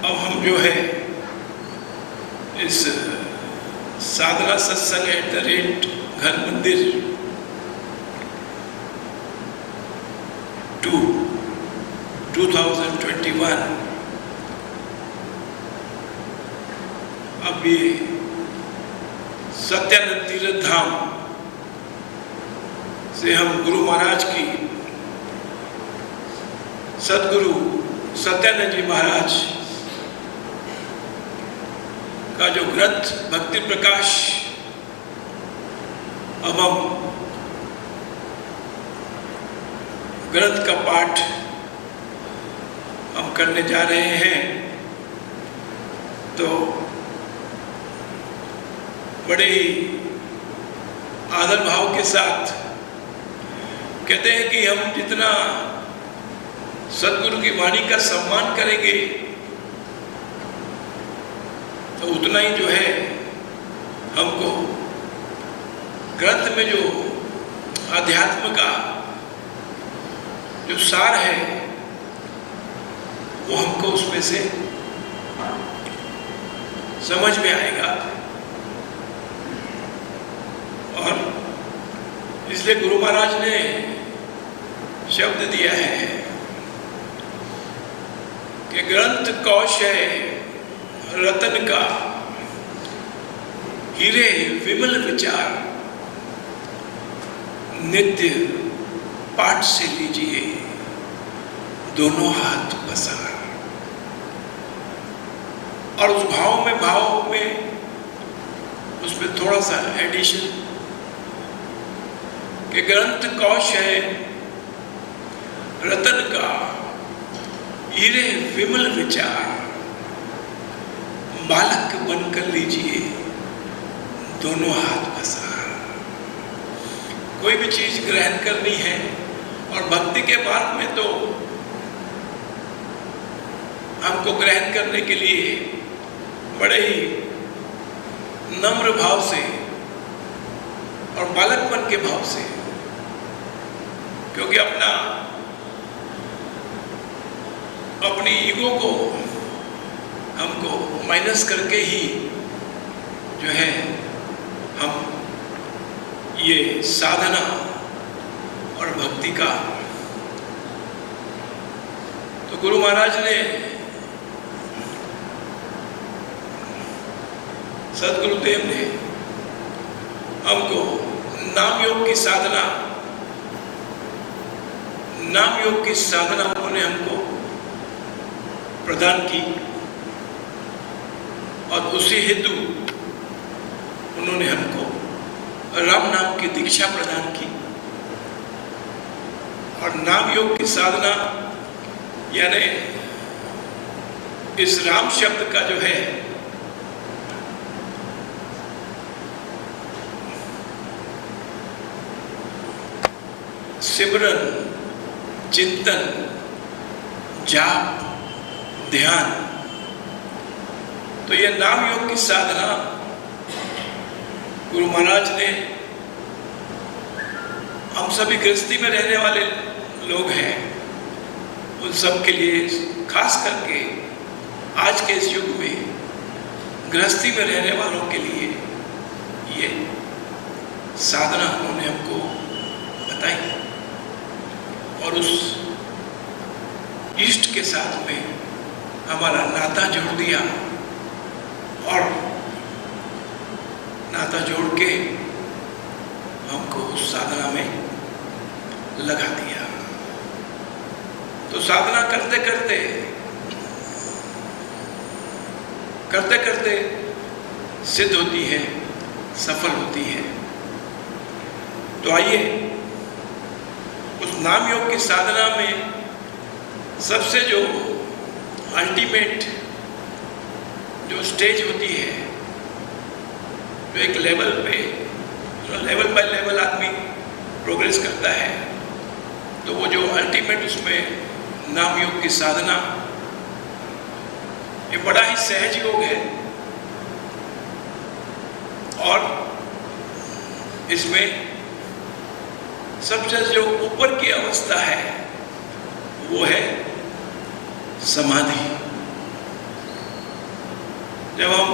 अब हम जो है इस साधना सत्संग @ घर मंदिर 2021 अब ये सत्यानंद तीर्थ धाम से हम गुरु महाराज की सदगुरु सत्यानंद जी महाराज का जो ग्रंथ भक्ति प्रकाश अब हम ग्रंथ का पाठ हम करने जा रहे हैं। तो बड़े ही आदर भाव के साथ कहते हैं कि हम जितना सदगुरु की वाणी का सम्मान करेंगे तो उतना ही जो है हमको ग्रंथ में जो अध्यात्म का जो सार है वो हमको उसमें से समझ में आएगा। और इसलिए गुरु महाराज ने शब्द दिया है कि ग्रंथ कौश है रतन का, हीरे विमल विचार, नित्य पाठ से लीजिए दोनों हाथ पसार। और उस भाव में उसमें थोड़ा सा एडिशन कि ग्रंथ कौश है रतन का, हीरे विमल विचार, बालक बनकर लीजिए दोनों हाथ पसार। कोई भी चीज ग्रहण करनी है और भक्ति के मार्ग में तो हमको ग्रहण करने के लिए बड़े ही नम्र भाव से और बालकपन के भाव से, क्योंकि अपनी ईगो को हमको माइनस करके ही जो है हम ये साधना और भक्ति का। तो गुरु महाराज ने सदगुरुदेव ने हमको नाम योग की साधना उन्होंने हमको प्रदान की और उसी हेतु उन्होंने हमको राम नाम की दीक्षा प्रदान की। और नाम योग की साधना यानी इस राम शब्द का जो है सिमरन, चिंतन, जाप, ध्यान, तो ये नाम योग की साधना गुरु महाराज ने हम सभी गृहस्थी में रहने वाले लोग हैं उन सब के लिए, खास करके आज के इस युग में गृहस्थी में रहने वालों के लिए ये साधना उन्होंने हमको बताई और उस इष्ट के साथ में हमारा नाता जोड़ दिया और नाता जोड़ के हमको उस साधना में लगा दिया। तो साधना करते करते सिद्ध होती है, सफल होती है। तो आइए उस नाम योग की साधना में सबसे जो अल्टीमेट जो स्टेज होती है, जो एक लेवल पे लेवल बाय लेवल आदमी प्रोग्रेस करता है, तो वो जो अल्टीमेट उसमें नाम योग की साधना, ये बड़ा ही सहज योग है। और इसमें सबसे जो ऊपर की अवस्था है वो है समाधि। जब हम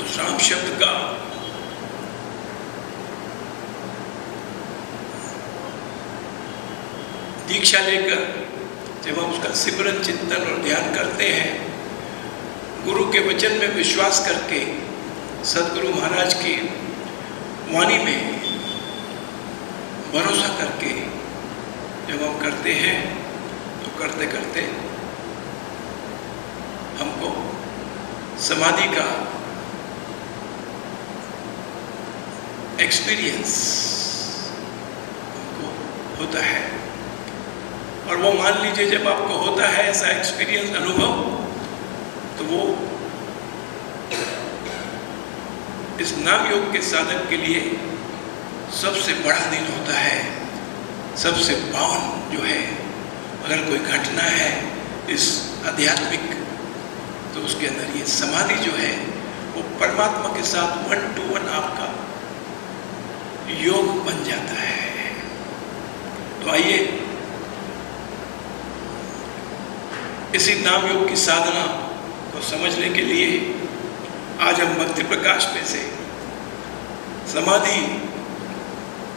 उस राम शब्द का दीक्षा लेकर जब हम उसका सिमरन चिंतन और ध्यान करते हैं, गुरु के वचन में विश्वास करके, सदगुरु महाराज की वाणी में भरोसा करके जब हम करते हैं, तो करते करते हमको समाधि का एक्सपीरियंस हमको होता है। और वो मान लीजिए जब आपको होता है ऐसा एक्सपीरियंस, अनुभव, तो वो इस नाम योग के साधक के लिए सबसे बड़ा दिन होता है, सबसे पावन जो है। अगर कोई घटना है इस आध्यात्मिक, तो उसके अंदर ये समाधि जो है वो परमात्मा के साथ 1-to-1 आपका योग बन जाता है। तो आइए इसी नाम योग की साधना को समझने के लिए आज हम भक्ति प्रकाश में से समाधि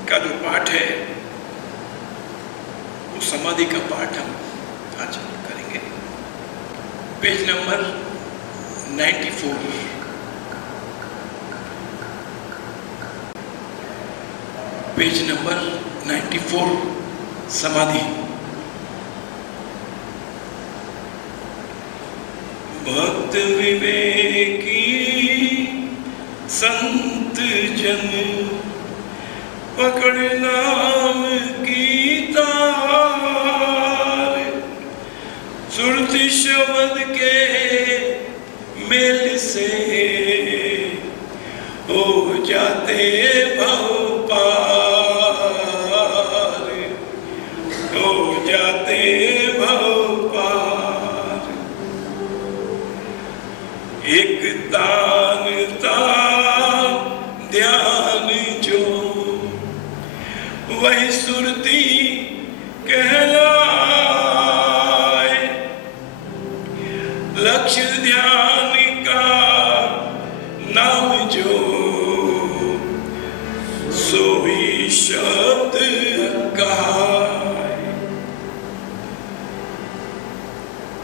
का जो पाठ है, उस समाधि का पाठ हम आज करेंगे। पेज नंबर 94, पेज नंबर 94, समाधि। भक्त विवेकी संत जन पकड़ नाम की तार, सुरति शब्द के मेल से हो जाते भव पार, हो जाते भव पार। एक तान ध्यान जो वही सुरती कहलाए, लक्ष्य ध्यान का नाम जो सोई शब्द कहाए।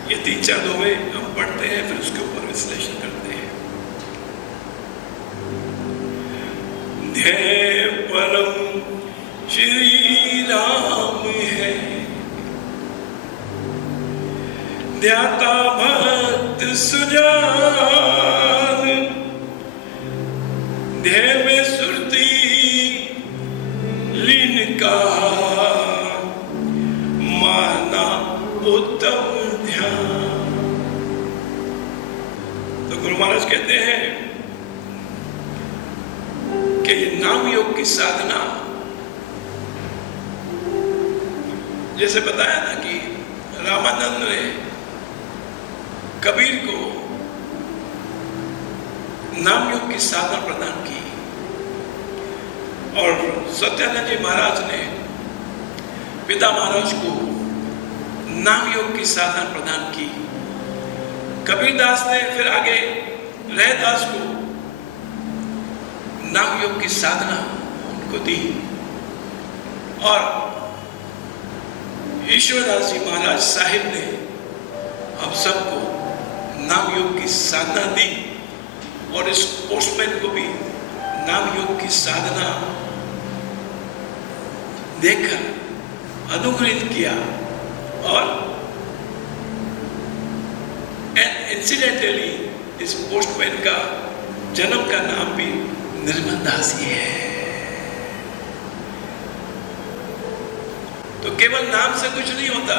ये 3-4 दोहे हम पढ़ते हैं, फिर उसके ऊपर विश्लेषण करते हैं। ध्येय परम श्री राम है, ध्याता भक्त सुजान, ध्येय में सुरती लीन का माना उत्तम ध्यान। तो गुरु महाराज कहते हैं कि नाम योग की साधना, जैसे बताया था कि रामानंद ने कबीर को नाम योग की साधना प्रदान की, और सत्यानंद जी महाराज ने पिता महाराज को नाम योग की साधना प्रदान की। कबीरदास ने फिर आगे रहदास को नाम योग की साधना उनको दी, और ईश्वरदास जी महाराज साहिब ने हम सबको नाम योग की साधना दी, और इस पोस्टमैन को भी नाम योग की साधना देकर अनुग्रहित किया। और इंसिडेंटली इस पोस्टमैन का जन्म का नाम भी निर्मल दास ही है। तो केवल नाम से कुछ नहीं होता,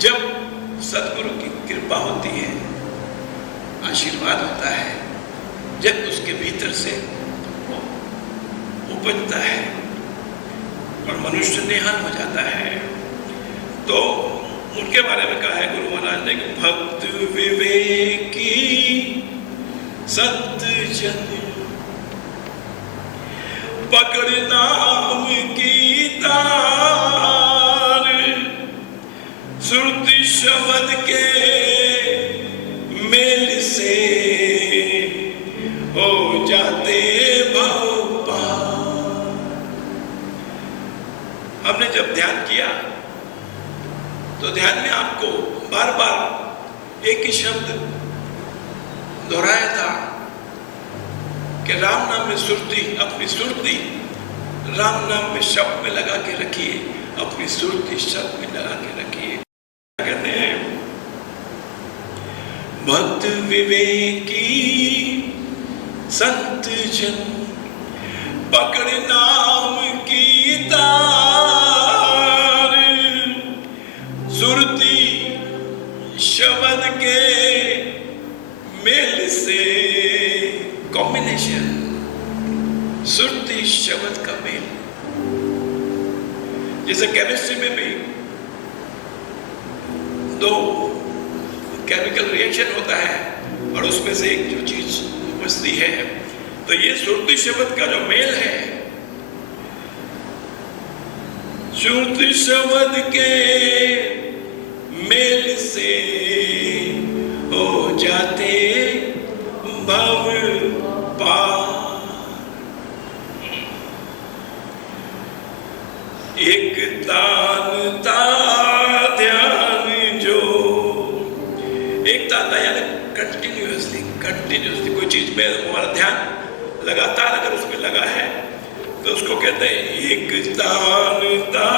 जब सदगुरु की कृपा होती है, आशीर्वाद होता है, जब उसके भीतर से उपजता है और मनुष्य निहाल हो जाता है। तो उनके बारे में कहा है गुरु महाराज ने कि भक्त विवेकी संत जन पकड़ नाम की तार, सुरति शब्द के हमने जब ध्यान किया तो ध्यान में आपको बार बार एक ही शब्द दोहराया था कि राम नाम में सुरती, अपनी सुरती राम नाम में शब्द में लगा के रखिए, अपनी सुरती शब्द में लगा के रखिए। कहते हैं भक्त विवेकी संत जन पकड़ नाम की तार, सुरती शब्द के मेल से, कॉम्बिनेशन सुरती शब्द का मेल। जैसे केमिस्ट्री में भी दो केमिकल रिएक्शन होता है और उसमें से एक जो चीज उपजती है, तो ये सुरती शब्द का जो मेल है, सुरती शब्द के मेल से हो जाते भव पार। एक तान ता ध्यान जो, एक तान यानी कंटिन्यूसली कोई चीज में हमारा ध्यान लगातार अगर उसमें लगा है तो उसको कहते हैं एक तान ता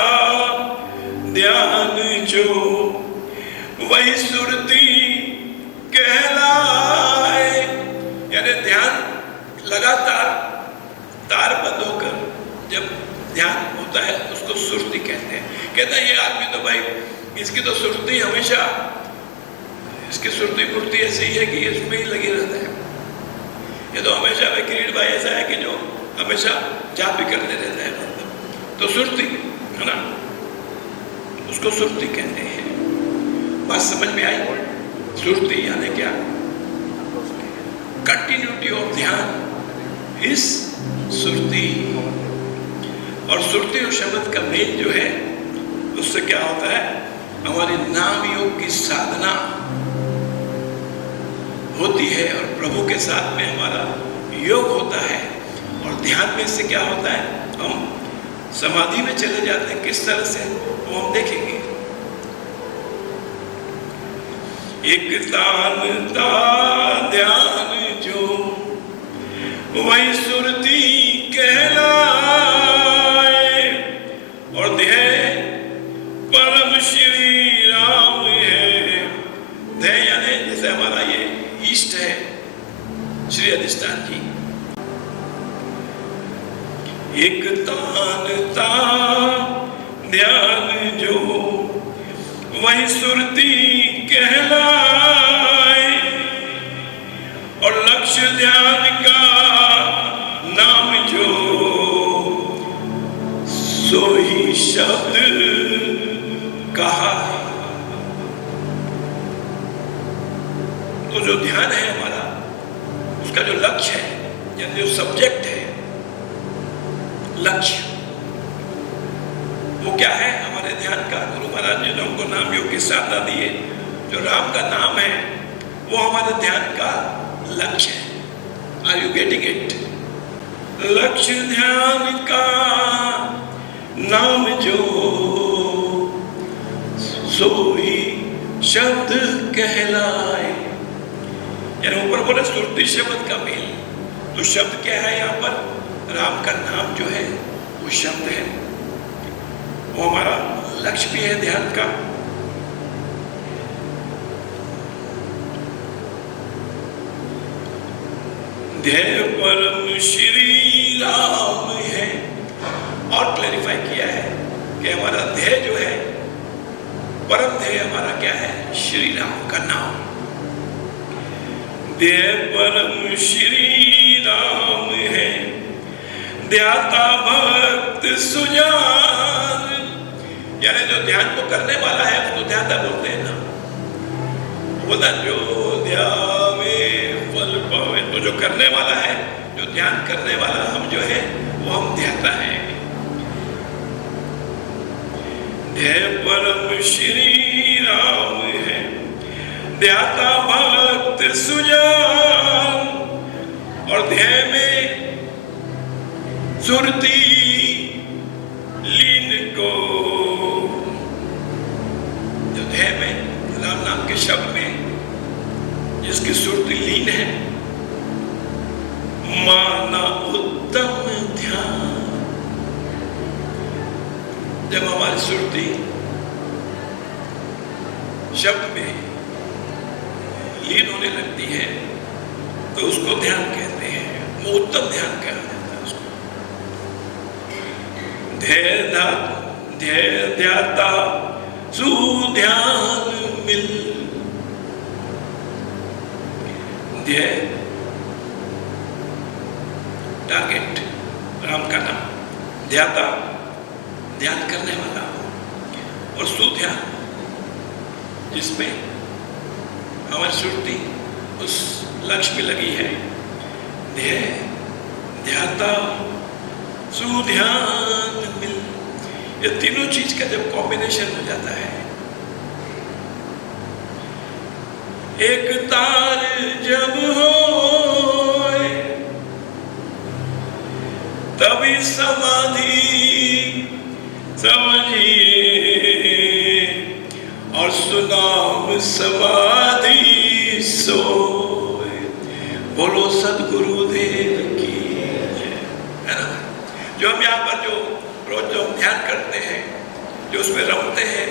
ध्यान जो, वही सुरती कहलाए। यानी ध्यान लगातार तार बंद होकर जब ध्यान होता है उसको सुरती कहते हैं। कहते हैं ये आदमी तो भाई इसकी तो सुरती हमेशा, इसकी सुरती पुरती ऐसी है कि इसमें ही लगी रहता है। ये तो हमेशा भाई किरीट भाई ऐसा है कि जो हमेशा जाप भी करते रहता है, तो सुरती है ना, उसको सुरती कहते हैं। बात समझ में आई? सुरती यानी क्या? कंटिन्यूटी ऑफ ध्यान इस सुरती। और सुरती और शब्द का मेल जो है उससे क्या होता है, हमारी नाम योग की साधना होती है और प्रभु के साथ में हमारा योग होता है। और ध्यान में से क्या होता है, हम समाधि में चले जाते हैं। किस तरह से वो हम देखेंगे। एक तान ता ध्यान जो, वही सुरती कहलाए। और ध्येय परम श्री राम है। ध्येय यानी जैसे हमारा ये इष्ट है श्री अधिष्ठान जी। एक तान ता ध्यान जो, वही सुरती कहलाए। और लक्ष्य ध्यान का नाम जो, सो ही शब्द कहा। तो जो ध्यान है हमारा, उसका जो लक्ष्य है यानी जो सब्जेक्ट है, लक्ष्य वो क्या है हमारे ध्यान का। गुरु महाराज जी ने हमको नाम योग की साधना दी है। जो राम का नाम है वो हमारे ध्यान का लक्ष्य है। Are you getting it? लक्ष्य ध्यान का नाम जो, सो ही शब्द कहलाए। यानी ऊपर बोले सुरती शब्द का मेल। तो शब्द क्या है यहाँ पर? राम का नाम जो है वो शब्द है, वो हमारा लक्ष्य भी है ध्यान का। ध्येय परम श्री राम है। और क्लैरिफाई किया है कि हमारा ध्येय जो है, परम ध्येय हमारा क्या है? श्री राम का नाम। ध्येय परम श्री राम है, ध्याता भक्त सुजान। यानी जो ध्यान को करने वाला है उसको ध्याता बोलते हैं ना। बोलता जो ध्यावे फल पावे। तो जो करने वाला है, जो ध्यान करने वाला हम जो है वो हम ध्याता है। ध्येय परम श्री राम है, ध्याता भक्त सुजान। और ध्येय में सुरती लीन को, जो ध्येय में, राम नाम के शब्द में जिसकी सुरती लीन है, माना उत्तम ध्यान। जब हमारी सुरती शब्द में लीन होने लगती है तो उसको ध्यान कहते हैं, वो उत्तम ध्यान कहा जाता है उसको। ध्येय ध्याता सुध्यान मिल। ध्येय टारगेट, राम का नाम, ध्याता ध्यान करने वाला, और सुध्यान जिसमें हमारी सुरती उस लक्ष्य में लगी है। ध्येय ध्याता सुध्यान मिल, ये तीनों चीज का जब कॉम्बिनेशन हो जाता है, एक तार जब हो तभी समाधि समझिए, और सुनाम समाधि सोए। बोलो सदगुरुदेव की जय, है ना। जो हम यहाँ पर जो रोज जो ध्यान करते हैं, जो उसमें रमते हैं,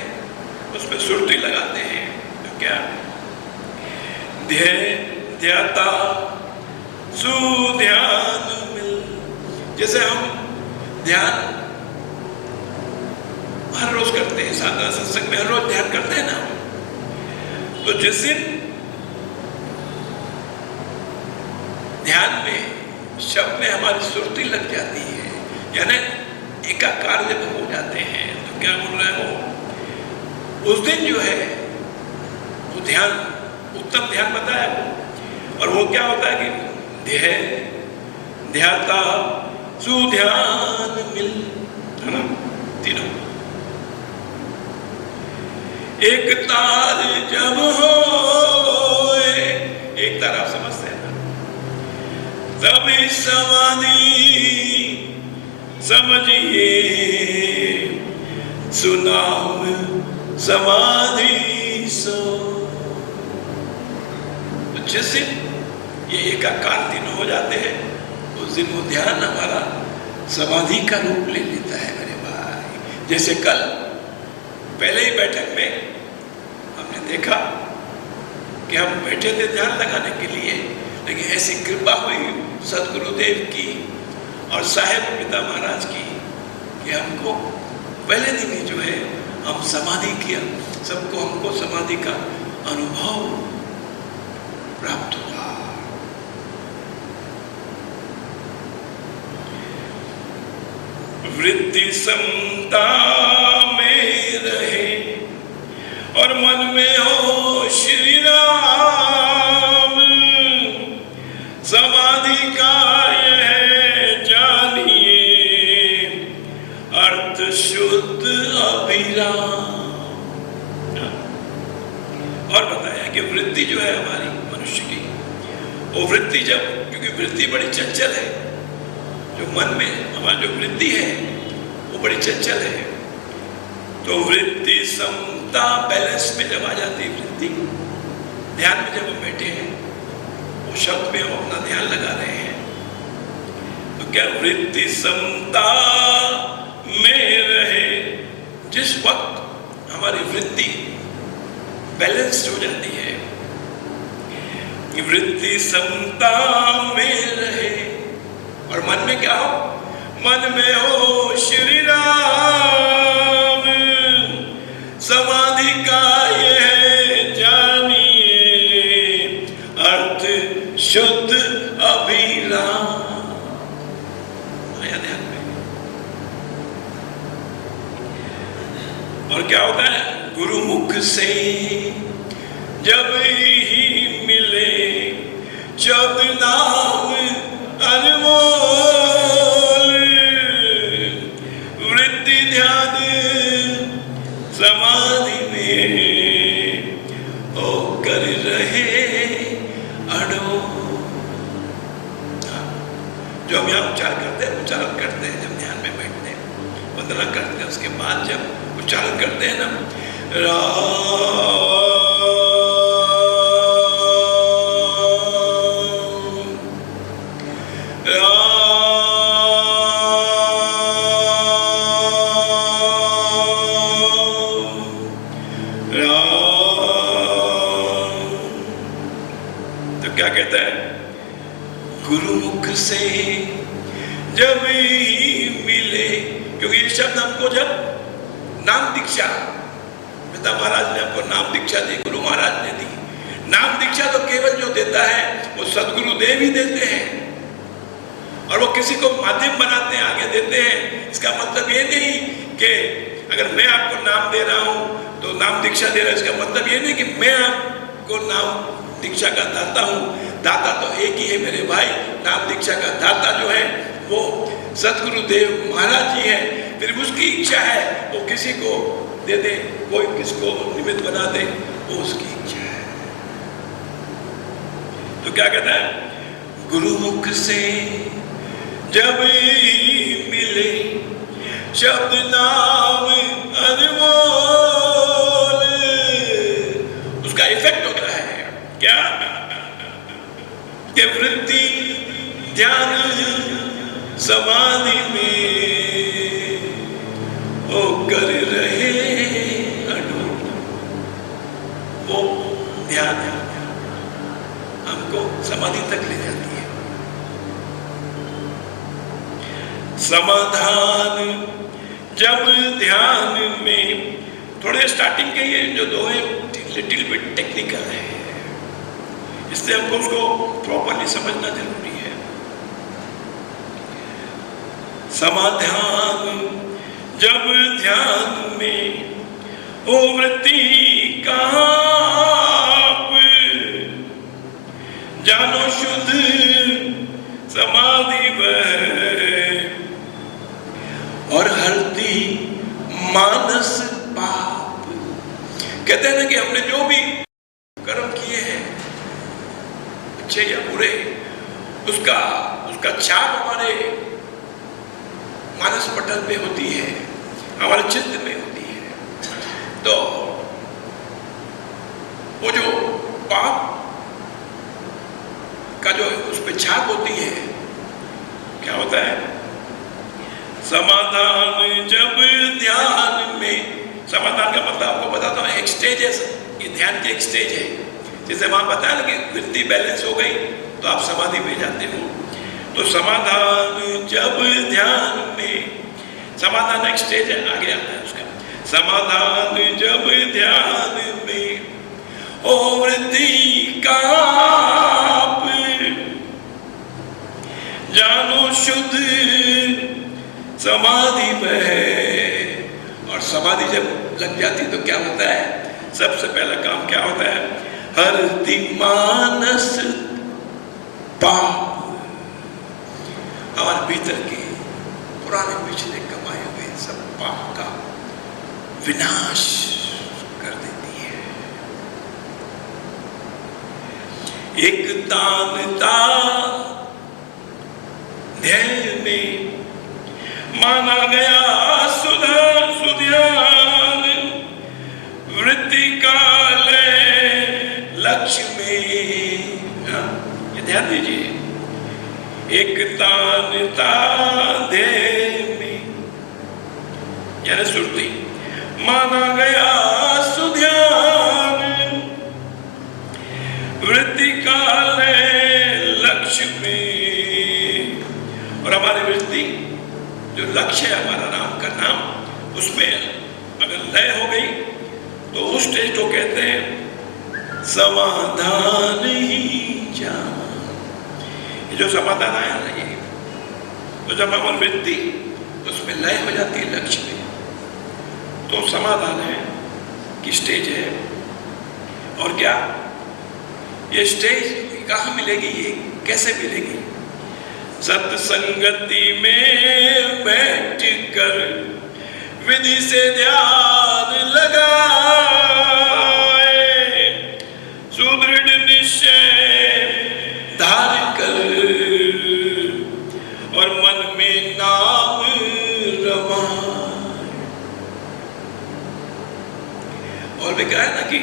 उसमें सुरती लगाते हैं, तो क्या ध्येय ध्याता सुध्यान मिल। जैसे हम ध्यान हर रोज करते हैं, साधना सत्संग में हर रोज ध्यान करते हैं ना, तो जिस दिन ध्यान में शब्द में हमारी सुरती लग जाती है, यानी एकाकार जब हो जाते हैं, तो क्या बोल रहा है वो, उस दिन जो है वो ध्यान, उत्तम ध्यान बताया वो। और वो क्या होता है कि ध्येय ध्याता सुध्यान मिल, है ना, तीनों। एक तार जब हो, एक तार आप समझते हैं ना, तभी समाधि समझिए, सुनाम समाधि सो। तो जिस दिन ये एकाकार दिन हो जाते हैं, उस दिन वो ध्यान हमारा समाधि का रूप ले लेता है मेरे भाई। जैसे कल पहले ही बैठक में हमने देखा कि हम बैठे थे ध्यान लगाने के लिए, लेकिन ऐसी कृपा हुई सदगुरुदेव की और साहेब पिता महाराज की कि हमको पहले दिन ही जो है हम समाधि किया, सबको हमको समाधि का अनुभव प्राप्त हुआ। वृत्ति समता में रहे और मन में हो श्री राम, समाधि का यह जानिए, अर्थ शुद्ध अभिराम। और बताया कि वृत्ति जो है हमारी मनुष्य की, वो वृत्ति जब, क्योंकि वृत्ति बड़ी चंचल है, जो मन में हमारी जो वृत्ति है वो बड़ी चंचल है, तो वृत्ति समता बैलेंस में जब आ जाती है वृत्ति, ध्यान में जब हम बैठे हैं, वो शब्द में हम अपना ध्यान लगा रहे हैं, तो क्या वृत्ति समता में रहे। जिस वक्त हमारी वृत्ति बैलेंस्ड हो जाती है, वृत्ति समता में रहे, और मन में क्या हो, मन में हो श्री राम, समाधि का यह जानिए, अर्थ शुद्ध अभिराम। आया ध्यान में। और क्या होता है, गुरुमुख से जब ही मिले जब नाम अनमोल, वृत्ति ध्यान समाधि में होकर रहे अडोल। जो हम यहाँ उच्चारण करते हैं जब ध्यान में बैठते हैं, वो वंदना करते हैं, उसके बाद जब उच्चारण करते हैं ना तो क्या कहता है, गुरुमुख से जब मिले, क्योंकि ये शब्द हमको जब नाम दीक्षा, पिता महाराज ने हमको नाम दीक्षा दी, गुरु महाराज ने दी। नाम दीक्षा तो केवल जो देता है वो सदगुरु देव ही देते हैं, और वो किसी को माध्यम बनाते हैं, आगे देते हैं। इसका मतलब ये नहीं कि अगर मैं आपको नाम दे रहा हूं तो नाम दीक्षा दे रहा हूं, इसका मतलब ये नहीं कि मैं आपको नाम दीक्षा का दाता हूं। दाता तो एक ही है मेरे भाई, नाम दीक्षा का दाता जो है वो सदगुरु देव महाराज जी है। फिर उसकी इच्छा है वो किसी को दे दे, कोई किसको निमित्त बना दे, वो उसकी इच्छा है। तो क्या कहता है, गुरुमुख से जब मिले शब्द नाम अनमोल, उसका इफेक्ट होता है क्या, कि वृत्ति ध्यान समाधि में वो कर रहे अडोल। वो ध्यान हमको समाधि तक ले जाती है। समाधान जब ध्यान में, थोड़े स्टार्टिंग के ये जो दो है लिटिल बिट टेक्निकल है, इसलिए हमको उसको प्रॉपरली समझना जरूरी है। समाधान जब ध्यान में ओ वृत्ति का आप, जानो शुद्ध समाधि वह, और हरती मानस पाप। कहते हैं ना कि हमने जो भी कर्म किए हैं अच्छे या बुरे, उसका छाप हमारे मानस पटल में होती है, हमारे चित्त में होती है। तो वो जो पाप का जो उस पर छाप होती है, क्या होता है, समाधान जब ध्यान में। समाधान का मतलब आपको बताता हूँ, एक स्टेज है, ये ध्यान की एक स्टेज है। जैसे वहां पता है ना कि वृत्ति बैलेंस हो गई तो आप समाधि में जाते हो। तो समाधान जब ध्यान में, समाधान एक स्टेज है, आगे आता है उसका। समाधान जब ध्यान में ओ वृत्ति का आप, जानो शुद्ध समाधि में। और समाधि जब लग जाती तो क्या होता है, सबसे पहला काम क्या होता है, हरति मानस पाप। हमारे भीतर के पुराने पिछले कमाए हुए सब पाप का विनाश कर देती है। एक तानता ध्येय में माना गया सुध्यान, वृत्ति काल लक्ष्य में। ये ध्यान दीजिए, एक तानता ध्येय में यानी सुरती, माना गया सुध्यान, वृत्ति काल लक्ष्य में। और हमारी वृत्ति जो लक्ष्य है, हमारा नाम का नाम, उसमें अगर लय हो गई तो उस स्टेज को कहते हैं समाधान ही जान। ये जो समाधान आया ना, ये तो जब हमारी वृत्ति उसमें लय हो जाती है लक्ष्य में, तो समाधान है कि स्टेज है। और क्या ये स्टेज कहाँ मिलेगी, ये कैसे मिलेगी? सत्संगति में बैठ कर विधि से ध्यान लगाए, सुदृढ़ निश्चय धार कर, और मन में नाम रमा। में कहा है ना कि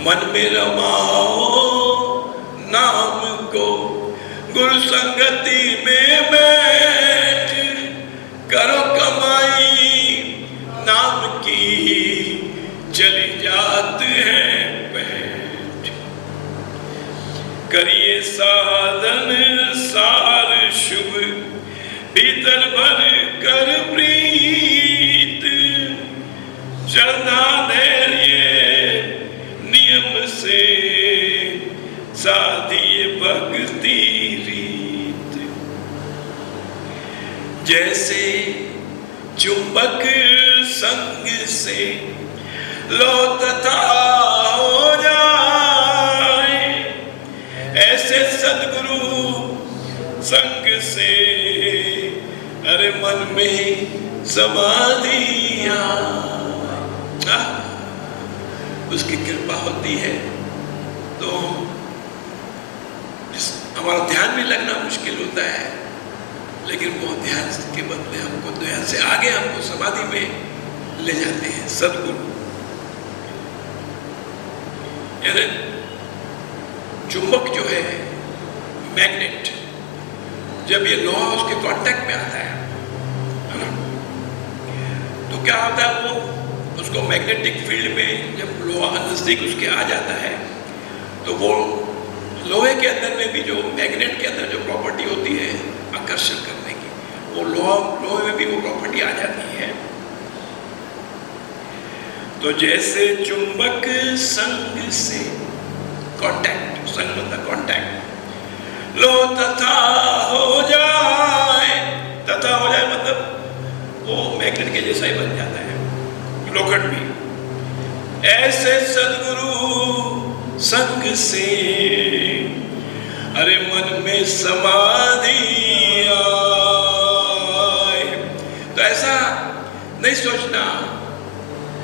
मन में रमाओ नाम को, गुरु संगति में बैठ करो कमाई नाम की, चली जात है बैठ। करिए साधन सार शुभ, भीतर भर कर प्रीत, श्रद्धा धैर्य नियम से साधिए भक्ति रीत। जैसे चुंबक संग से लो तथा हो जाए, ऐसे सद्गुरु संग से अरे मन में समाधि आए। उसकी कृपा होती है तो हमारा ध्यान में लगना मुश्किल होता है, लेकिन वो ध्यान के बदले हमको ध्यान से आगे हमको समाधि में ले जाते हैं सद्गुरु। यानी चुंबक जो है, मैग्नेट, जब ये लोहा उसके कांटेक्ट में आता है ना, तो क्या होता है, वो उसको मैग्नेटिक फील्ड में जब लोहा नजदीक उसके आ जाता है तो वो लोहे के अंदर में भी जो मैग्नेट के अंदर जो प्रॉपर्टी होती है आकर्षण करने की, वो लोहे में भी वो प्रॉपर्टी आ जाती है। तो जैसे चुंबक संग से, कांटेक्ट, संग मतलब कांटेक्ट, लो तथा हो जाए, तथा हो जाए मतलब वो मैग्नेट के जैसा ही बन जाता है लोखंड भी। ऐसे सद्गुरु संग से अरे मन में समाधि आए। तो ऐसा नहीं सोचना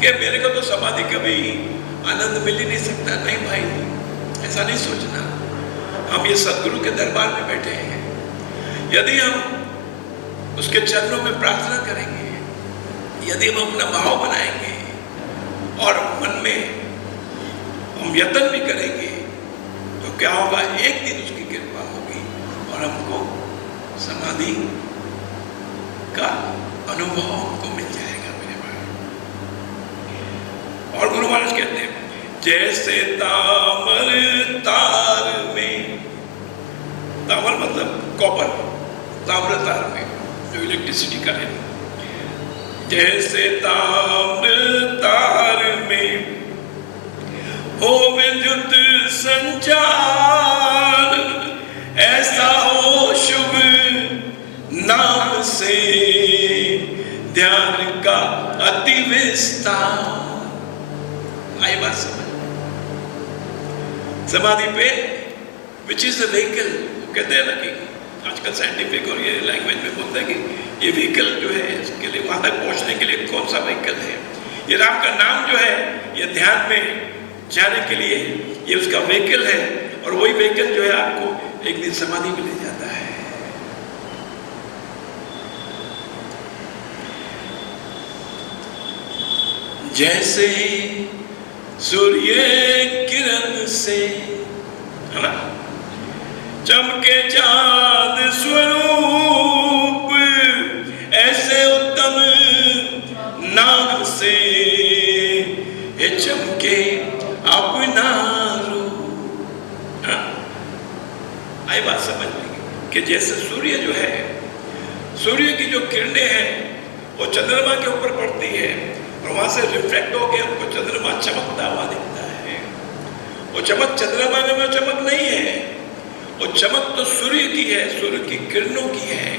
कि मेरे को तो समाधि कभी आनंद मिल ही नहीं सकता, नहीं भाई, ऐसा नहीं सोचना। हम ये सद्गुरु के दरबार में बैठे हैं, यदि हम उसके चरणों में प्रार्थना करेंगे, यदि हम अपना भाव बनाएंगे और मन में हम यत्न भी करेंगे, तो क्या होगा, एक दिन उसकी कृपा होगी और हमको समाधि का अनुभव हमको मिल जाएगा मेरे भाई। और गुरु महाराज कहते हैं, जैसे तामर तार में, तामर मतलब कॉपर, ताम्र तार में जो इलेक्ट्रिसिटी का है, जैसे ताम्र तार में हो विद्युत संचार, ऐसा हो शुभ नाम से ध्यान का अति विस्तार। आई बात समझ? समाधि पे विच इज द व्हीकल, कहते हैं ना कि आजकल साइंटिफिक और ये लैंग्वेज में बोलते हैं कि ये व्हीकल जो है इसके लिए वहां तक पहुंचने के लिए कौन सा व्हीकल है। ये राम का नाम जो है ये ध्यान में जाने के लिए ये उसका व्हीकल है, और वही व्हीकल जो है आपको एक दिन समाधि में ले जाता है। जैसे सूर्य किरण से, है ना, चमके चांद स्वरूप, ऐसे उत्तम नाम से ये चमके अपना रूप। आई बात समझ में कि जैसे सूर्य जो है, सूर्य की जो किरणें हैं वो चंद्रमा के ऊपर पड़ती है और वहां से रिफ्लेक्ट होकर हमको चंद्रमा चमकता हुआ दिखता है। वो चमक चंद्रमा में चमक नहीं है, वो चमक तो सूर्य की है, सूर्य की किरणों की है।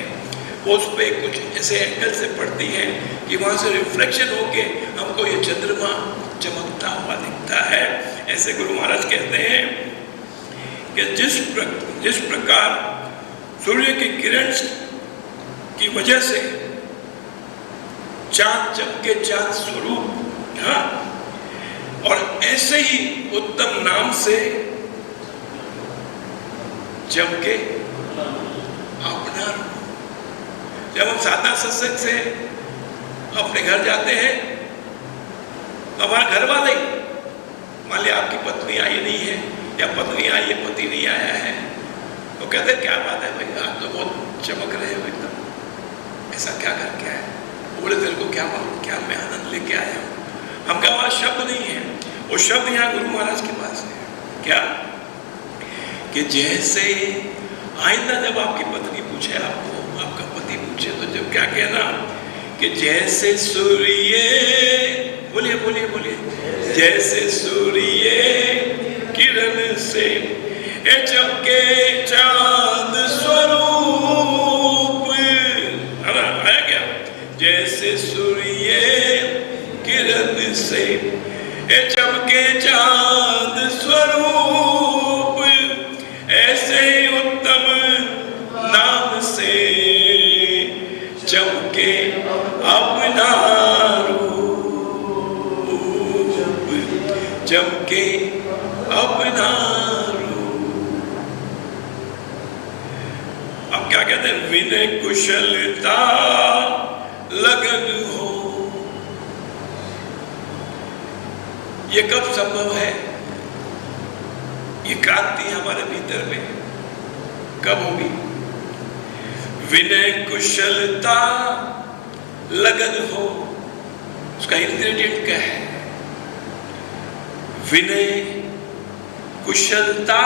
वो उस पर कुछ ऐसे एंगल से पड़ती है कि वहां से रिफ्लेक्शन होके हमको ये चंद्रमा चमकता हुआ दिखता है। ऐसे गुरु महाराज कहते हैं कि जिस प्रकार सूर्य की किरण की वजह से चांद चमके चांद स्वरूप, हाँ, और ऐसे ही उत्तम नाम से चमके अपना रूप। जब हम साधना सत्संग से अपने घर जाते हैं तो हमारे घर वाले, मान लिया आपकी पत्नी आई नहीं है या पत्नी आई है पति नहीं आया है, तो कहते क्या बात है भाई, आप तो बहुत चमक रहे हो एकदम, ऐसा क्या करके आए? बोले तेरे को क्या मालूम, क्या मैं आनंद लेके आया हूँ। हम कहा वहां शब्द नहीं है, वो शब्द यहाँ गुरु महाराज के पास है। क्या कि जैसे आइंदा जब आपकी पत्नी पूछे आपको, आपका पति पूछे, तो जब क्या कहना कि जैसे सूर्य, बोलिए बोलिए बोलिए, जैसे सूर्य किरण से चमके चांद स्वरूप, है ना, आया क्या? जैसे सूर्य किरण से चमके चांद स्वरूप, ऐसे उत्तम नाम से चमके अपना रूप, चमके अपना रूप। अब क्या कहते हैं? विनय कुशलता लगन हो। ये कब संभव है? ये क्रांति हमारे भीतर में कब होगी? विनय कुशलता लगन हो, उसका इंग्रेडिएंट क्या है? विनय कुशलता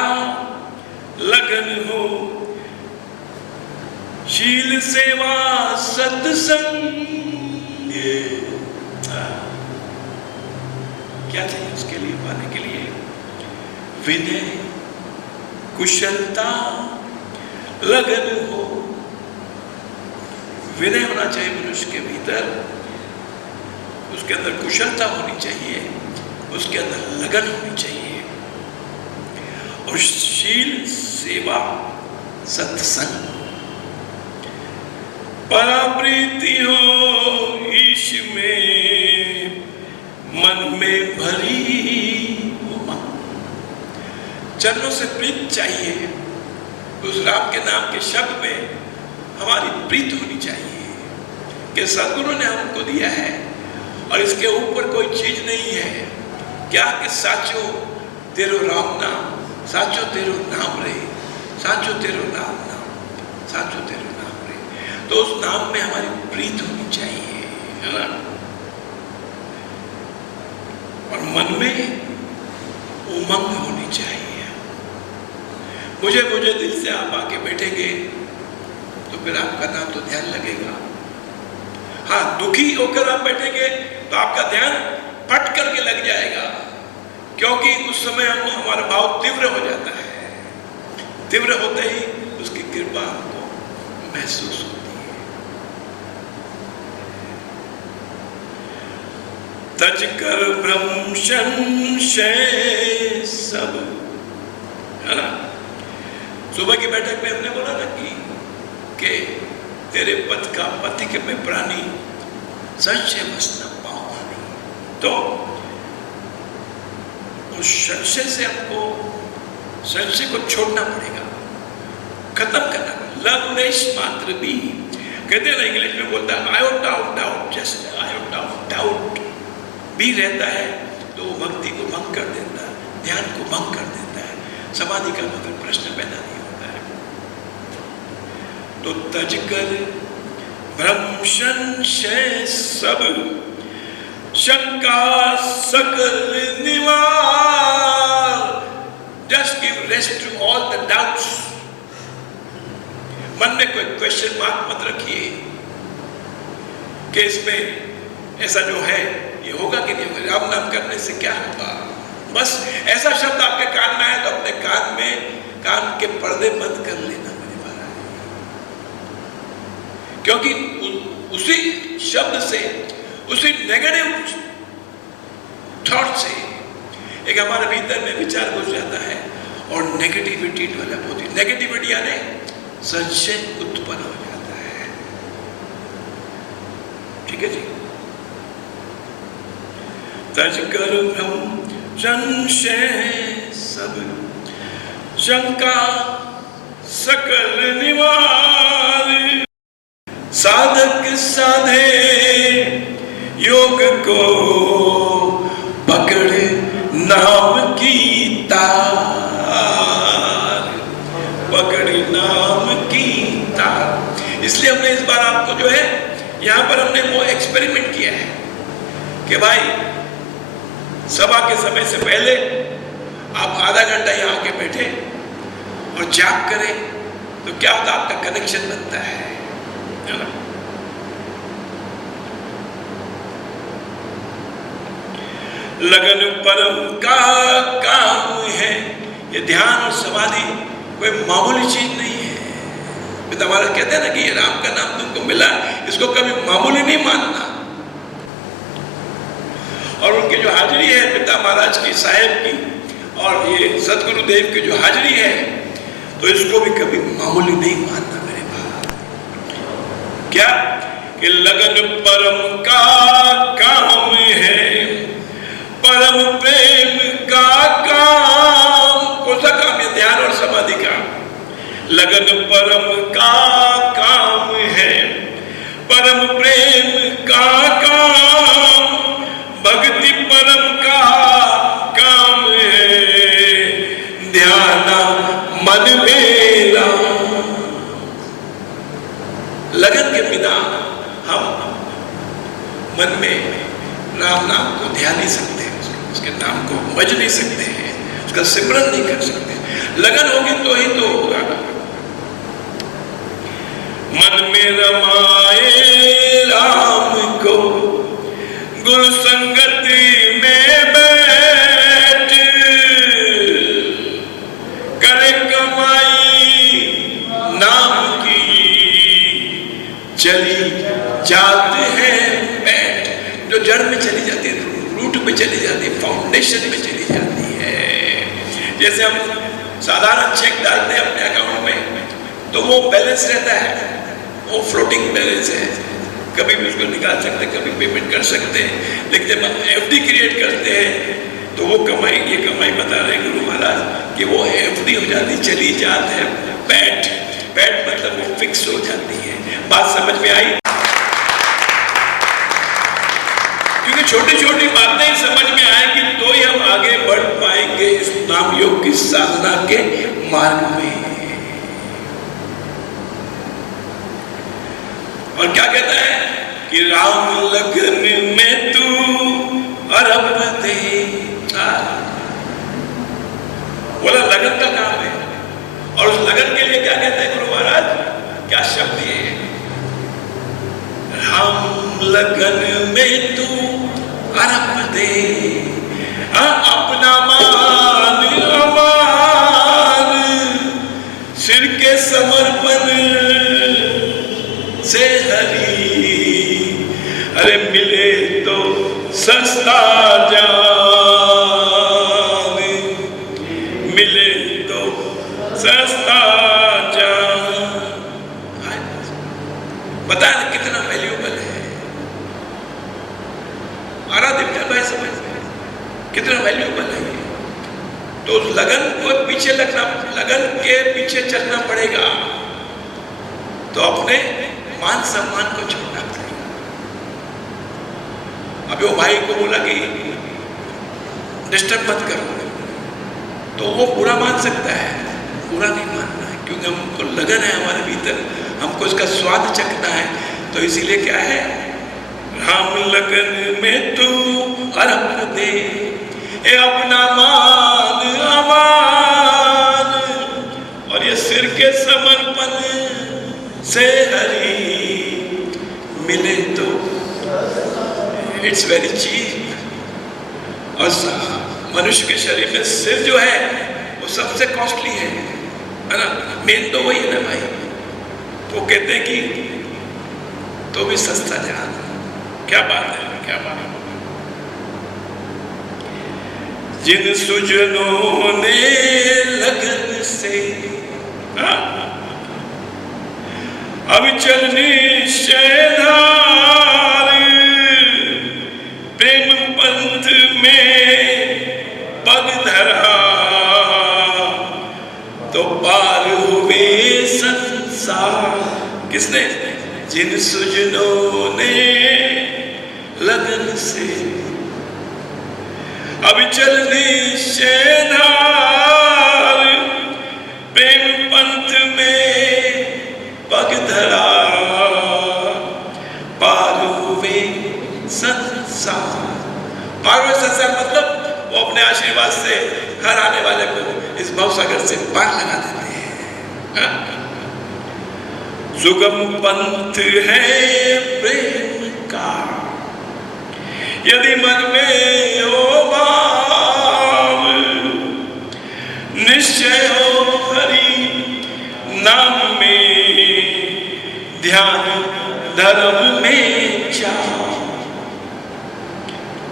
लगन हो, शील सेवा सत्संग। क्या चाहिए उसके लिए, पाने के लिए? विनय कुशलता लगन हो। विनय होना चाहिए मनुष्य के भीतर, उसके अंदर कुशलता होनी चाहिए, उसके अंदर लगन होनी चाहिए, और शील सेवा सत्संग। पराप्रीति हो ईश में, मन में भरी उमंग। चरणों से प्रीत चाहिए, उस राम के नाम के शब्द में हमारी प्रीत होनी चाहिए कि सद्गुरु ने हमको दिया है और इसके ऊपर कोई चीज नहीं है। क्या कि साचो तेरो राम नाम, साचो तेरो नाम रे, साचो तेरो नाम नाम, साचो तेरो नाम रे। तो उस नाम में हमारी प्रीत होनी चाहिए, है ना, और मन में उमंग होनी चाहिए। मुझे दिल से आप आके बैठेंगे तो फिर आपका नाम तो ध्यान लगेगा। हाँ, दुखी होकर आप बैठेंगे तो आपका ध्यान फट करके लग जाएगा, क्योंकि उस समय हमारा भाव तीव्र हो जाता है। तीव्र होते ही उसकी कृपा हमको महसूस होती है। तज कर ब्रह्म संशय सब, है ना। सुबह की बैठक में हमने बोला ना कि तेरे पथ का पथिक में प्राणी संशय बस न पाऊंगा नहीं। तो उस संशय से हमको, संशय को छोड़ना पड़ेगा, खत्म करना पड़ेगा। लवलेस मात्र भी कहते हैं ना, इंग्लिश में बोलता है iota of doubt, just iota of doubt भी रहता है तो वो भक्ति को भंग कर देता है, ध्यान को भंग कर देता है, समाधि का मतलब प्रश्न पैदा नहीं होता है। तो तज कर ब्रह्म संशय सब, शंका सकल निवार। Just give rest to all the doubts. मन में कोई क्वेश्चन मार्क मत रखिए कि इसमें ऐसा जो है ये होगा कि नहीं होगा, राम नाम करने से क्या होगा। बस ऐसा शब्द आपके कान में आए तो अपने कान में, कान के पर्दे बंद कर लेना मेरे महाराज, क्योंकि उसी शब्द से, उसी नेगेटिव थॉट से एक हमारे भीतर में विचार घुस जाता है और नेगेटिविटी डेवलप होती है। नेगेटिविटी यानी संशय उत्पन्न हो जाता है। ठीक है जी। तज कर ब्रह्म संशय सब, शंका सकल निवार। साधक साधे योग को यहां पर हमने वो एक्सपेरिमेंट किया है कि भाई सभा के समय से पहले आप आधा घंटा यहां आके बैठे और जाप करें तो क्या होता है, आपका कनेक्शन बनता है ना। लगन परम का काम है। ये ध्यान और समाधि कोई मामूली चीज नहीं है। पिता महाराज कहते हैं ना कि ये राम का नाम तुमको मिला, इसको कभी मामूली नहीं मानना। और उनकी जो हाजिरी है पिता महाराज की, साहेब की, और ये सदगुरुदेव की जो हाजिरी है, तो इसको भी कभी मामूली नहीं मानना मेरे भाई। क्या कि लगन परम का काम है, परम प्रेम का काम। कौन सा काम है? ध्यान और समाधि का। लगन परम का काम है, परम प्रेम का काम, भक्ति परम का काम है, ध्यान मन मेरा। लगन के बिना हम मन में राम नाम को ध्यान नहीं सकते, उसके नाम को भज नहीं सकते हैं, उसका सिमरन नहीं कर सकते। लगन होगी तो ही तो होगा। मन में रमाए राम को, गुरु संगति में बैठ, करे कमाई नाम की, चली जाते हैं बैठ। जो जड़ में चली जाती है, रूट में चली जाती है, फाउंडेशन में चली जाती है। जैसे हम साधारण चेक डालते हैं अपने अकाउंट में तो वो बैलेंस रहता है, वो फ्लोटिंग बैलेंस है, कभी भी उसको निकाल सकते हैं, कभी पेमेंट कर सकते हैं। लेकिन जब हम एफडी क्रिएट करते हैं तो वो कमाई, ये कमाई बता रहे हैं गुरु महाराज कि वो एफडी हो जाती, चली जाती है बैठ। बैठ मतलब वो फिक्स हो जाती है। बात समझ में आई? क्योंकि छोटी छोटी बातें ही समझ में आएंगी तो ही हम आगे बढ़ पाएंगे इस नाम योग की साधना के मार्ग में। और क्या कहता है कि राम लगन में तू अरब दे। बोला लगन का काम है, और उस लगन के लिए क्या कहते हैं गुरु महाराज? क्या शब्द ये? राम लगन में तू अरब दे, अपना मान अमान, सिर के समर्पण से हरी। अरे मिले तो सस्ता जान, मिले तो सस्ता जान। पता है कितना वैल्यूएबल है। आराध्य भाई समझ कितना वैल्यूएबल है। तो उस लगन को पीछे लगना, लगन के पीछे चलना पड़ेगा। तो अपने मान सम्मान को छोड़ना पड़ेगा। अभी वो भाई को बोला कि डिस्टर्ब मत करो, तो वो बुरा मान सकता है, बुरा नहीं मानना है, क्योंकि हमको लगन है हमारे भीतर, हमको इसका स्वाद चखना है। तो इसीलिए क्या है, राम लगन में तू अरब दे, ए अपना मान अमान, और ये सिर के समर्पण से हरी। मिले तो इट्स वेरी चीप। और मनुष्य के शरीर में सिर जो है वो सबसे कॉस्टली है ना। मेन तो वही है ना भाई। वो कहते हैं कि तो भी सस्ता जान। क्या बात है, क्या बात है। जिन सुजनों ने लगन से अब चलनी शैधार, प्रेम पंथ में पग धरा, तो पार हुए संसार। किसने? जिन सुजनों ने लगन से अब चलनी शैधार, प्रेम पंथ में पग धरा, पार संसार मतलब वो अपने आशीर्वाद से हर आने वाले को इस भवसागर से पार लगा देते हैं। सुगम पंथ है प्रेम का, यदि मन में हो भाव, निश्चय हो हरि नाम में, ध्यान धर्म में जाओ।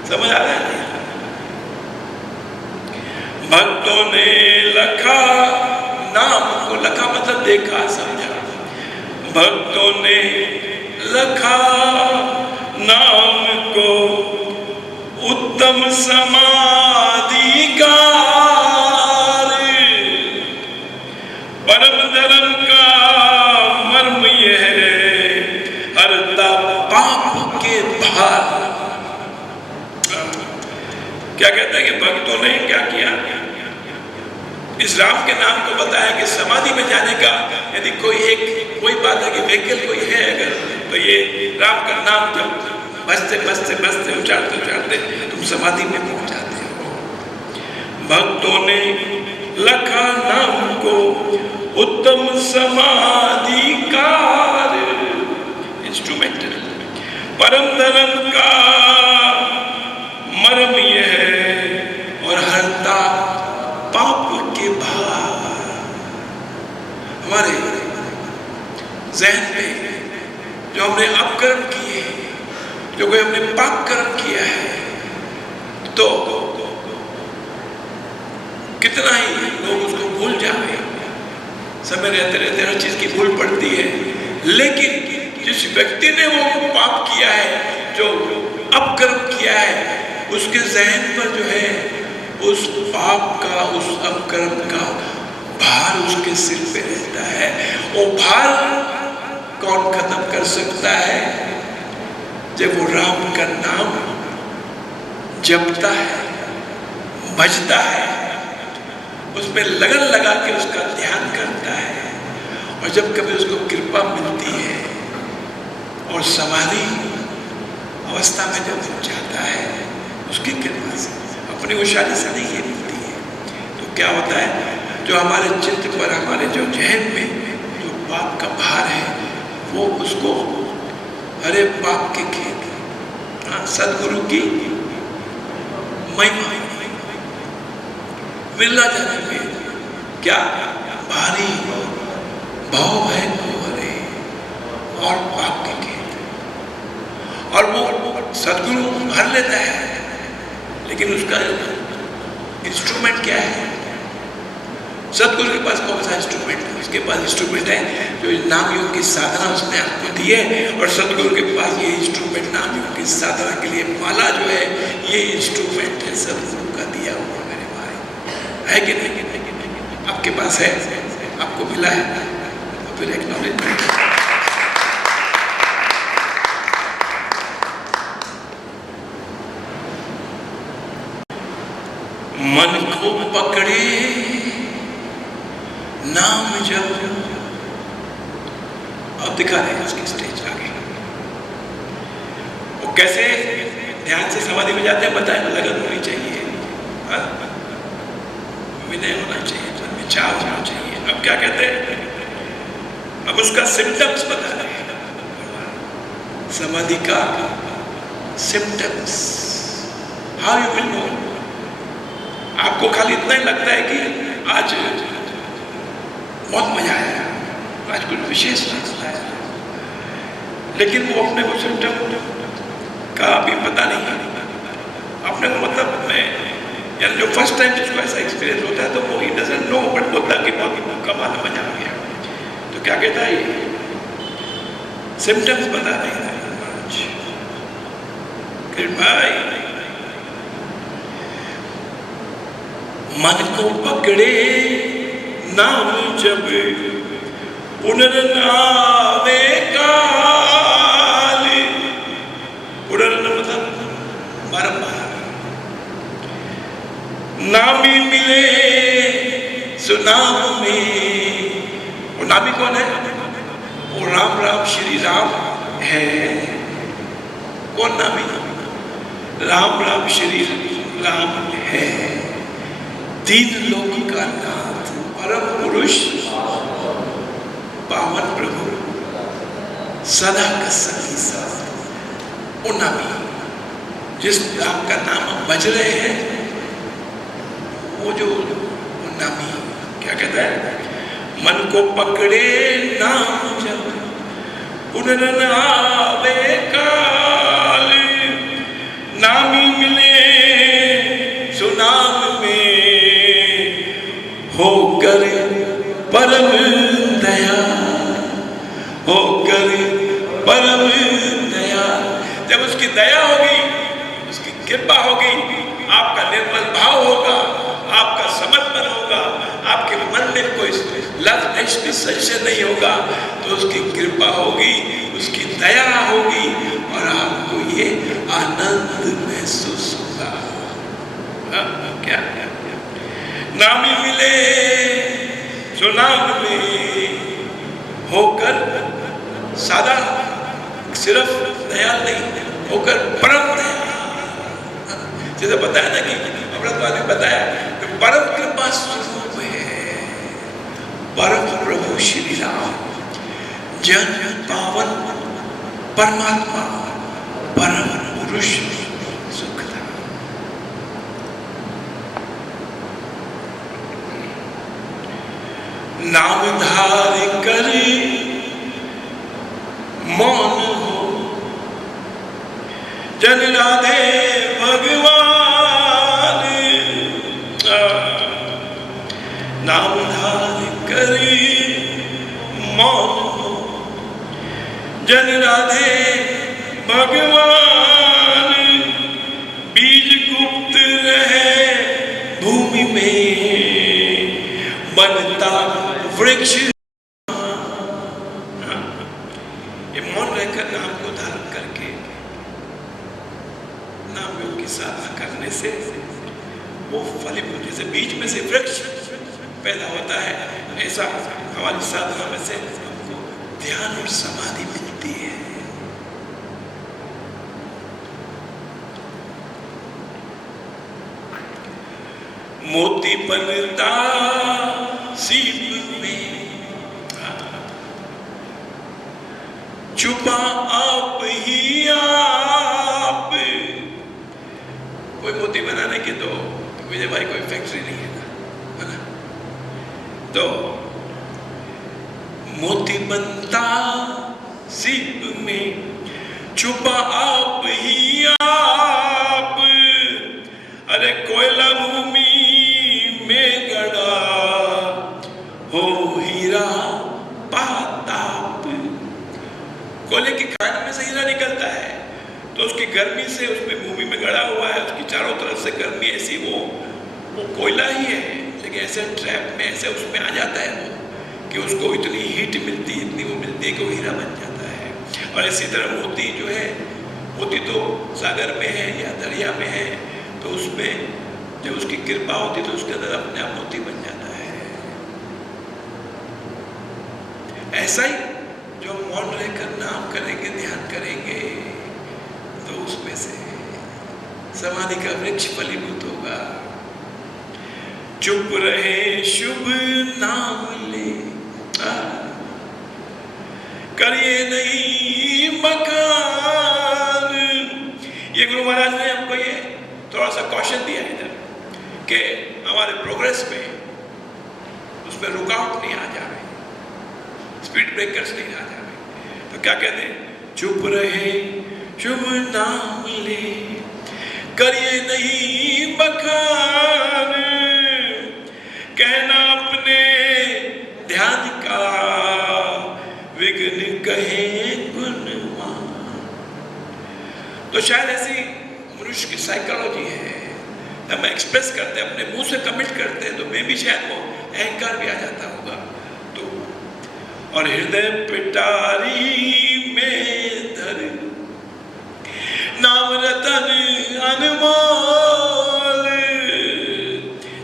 समझ आ रहा है? भक्तों ने लखा नाम को, लखा मतलब देखा समझा, भक्तों ने लखा नाम को उत्तम समाधि का, परम धर्म का मर्म यह है हरता पाप के भार। क्या कहते हैं कि भक्तों ने क्या किया? इस राम के नाम को बताया कि समाधि में जाने का यदि कोई बात है कि व्हीकल कोई है अगर, तो ये राम का नाम जब बजते बजते बजते उचारते उचारते तुम समाधि में पहुंच जाते हो। भक्तों ने लखा नाम को उत्तम समाधि का, इंस्ट्रूमेंटल, परम धर्म का मर्म यह है और हरता पाप के भार। हमारे ज़हन में जो हमने अपकर्म किए, जो कोई हमने पाप कर्म किया है, तो कितना ही लोग उसको भूल जाए। समय रहते रहते हर चीज की भूल पड़ती है, लेकिन जिस व्यक्ति ने वो पाप किया है, जो अपकर्म किया है, उसके ज़हन पर जो है उस पाप का, उस अपकर्म का भार उसके सिर पे रहता है। वो भार कौन खत्म कर सकता है? जब वो राम का नाम जपता है, भजता है, उसमें लगन लगा के उसका ध्यान करता है, और जब कभी उसको कृपा मिलती है और समाधि अवस्था में जब वो जाता है, उसकी कृपा से, अपनी होशियारी से नहीं ये मिलती है, तो क्या होता है? जो हमारे चित्त पर, हमारे जो जहन में जो पाप का भार है, वो उसको हरे पाप के खेत, सदगुरु की महिमा, मिलना जाने में क्या भारी भाव है हरे और पाप के खेत, और वो सदगुरु भर लेता है, लेकिन उसका इंस्ट्रूमेंट क्या है? सदगुरु के पास कौन सा इंस्ट्रूमेंट है? उसके पास इंस्ट्रूमेंट है जो नाम योग की साधना उसने आपको दी है, और सदगुरु के पास ये इंस्ट्रूमेंट नाम योग की साधना के लिए माला जो है, ये इंस्ट्रूमेंट है सदगुरु का दिया हुआ। मेरे भाई, है कि नहीं? आपके पास है, आपको मिला है, तो फिर एक्नॉलेजमेंट। मन को पकड़े नाम जब, अब दिखा रहे हैं उसकी स्टेज आगे, वो कैसे ध्यान से समाधि में जाते हैं बताए। लगन होनी चाहिए, विनय होना चाहिए, मन में चाव होना चाहिए। अब क्या कहते हैं? अब उसका सिम्टम्स बता रहे हैं, समाधि का symptoms, how you will know. आपको खाली इतना ही लगता है कि आज बहुत मजा आया, आज कुछ विशेष लगता है, लेकिन वो अपने को सिम्टम का अभी पता नहीं है अपने को। मतलब मैं यानी जो फर्स्ट टाइम जिसको ऐसा एक्सपीरियंस होता है, तो वो ही डजंट नो, बट बोलता कि बहुत कमाल मजा आ गया। तो क्या कहता है? सिम्टम्स बता रहे हैं भाई। मन को पकड़े नाम जब, पुनर्नावे काल, पुनर्न मतलब बारंबार, नामी मिले सुनाम में। वो नामी कौन है? वो राम राम श्री राम है। कौन नामी? राम राम श्री राम है, तीन लोक का नाथ, परम पुरुष पावन प्रभु, सदा का सखी साथ। वो नामी जिस आपका नाम बज रहे हैं, वो जो नामी क्या कहता है, मन को पकड़े नाम जब पुनर्नावे काल, नामी मिले सुनाम में होकर परम दया, होकर परम दया। जब उसकी दया होगी, उसकी कृपा होगी, आपका निर्मल भाव होगा, आपका समर्पण होगा, आपके मन में कोई लव इश्क संशय नहीं होगा, तो उसकी कृपा होगी, उसकी दया होगी और आपको ये आनंद महसूस होगा। क्या क्या क्या नामी मिले सुनाम में होकर, सादा सिर्फ दयाल नहीं, होकर परम दया। जैसे बताया ना कि अमृतवाद ने बताया कि परम कृपा स्वरूप है परम प्रभु श्री राम, जन पावन परमात्मा, परम पुरुष सुखदा। नाम धार कर मौन हो, जन राधे भगवान, नाम धार कर मौन हो, जन राधे भगवान, बीज गुप्त रहे भूमि में, बनता वृक्ष। ये मौन रहकर नाम को धारण करके नाम योग की साधना करने से वो फलीभूत, जैसे बीज में से वृक्ष पैदा होता है, ऐसा हमारी साधना में से हमको ध्यान और समाधि मिलती है। मोती बनता सीप में, छुपा आप ही आप। कोई मोती बनाने की तो विजय भाई कोई फैक्ट्री नहीं है ना, तो मोती बनता सीप में, छुपा आप ही आप। अरे कोयला भूमि में गड़ा हो हीरा पाताप। कोयले की खान में से हीरा निकलता है, तो उसकी गर्मी से, उसमें भूमि में गड़ा हुआ है, उसकी चारों तरफ से गर्मी ऐसी, वो कोयला ही है, लेकिन ऐसे ट्रैप में, ऐसे उसमें आ जाता है वो, कि उसको इतनी हीट मिलती है, इतनी वो मिलती है कि वो हीरा बन जाता है। और इसी तरह मोती जो है, मोती तो सागर में है या दरिया में है, तो उसमें जब उसकी कृपा होती तो उसके अंदर अपने आप मोती बन जाता है। ऐसा ही जो मौन रहकर नाम करेंगे, ध्यान करेंगे, तो उसमें से समाधि का वृक्ष फलीभूत होगा। चुप रहे शुभ नाम ले, करिए नहीं मकान। ये गुरु महाराज ने हमको ये थोड़ा सा कॉशन दिया इधर कि हमारे प्रोग्रेस में उसमें रुकावट नहीं आ जाए, स्पीड ब्रेकर्स नहीं आ जाए। तो क्या कहते हैं, चुप रहे शुभ नाम ले, करिए नहीं बखान, कहना अपने ध्यान का, विघ्न कहे गुणवान। तो शायद ऐसी मनुष्य की साइकोलॉजी है, हम एक्सप्रेस करते हैं, अपने मुंह से कमिट करते हैं, तो मैं भी शायद वो अहंकार भी आ जाता होगा। तो और हृदय पिटारी में धर नाम रतन अनमोल।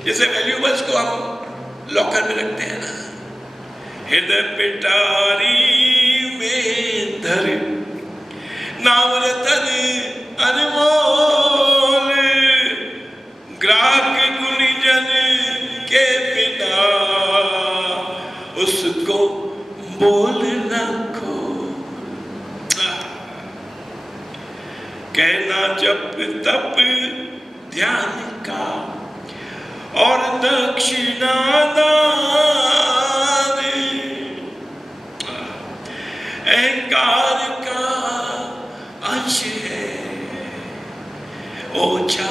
जैसे वैल्यूबल्स को हम लॉकर में रखते हैं ना, हृदय पिटारी में धर नाम रतन अनमोल। बोल रखो, कहना जप तप ध्यान का और दक्षिणा दान, अहंकार का अंश है, ओछा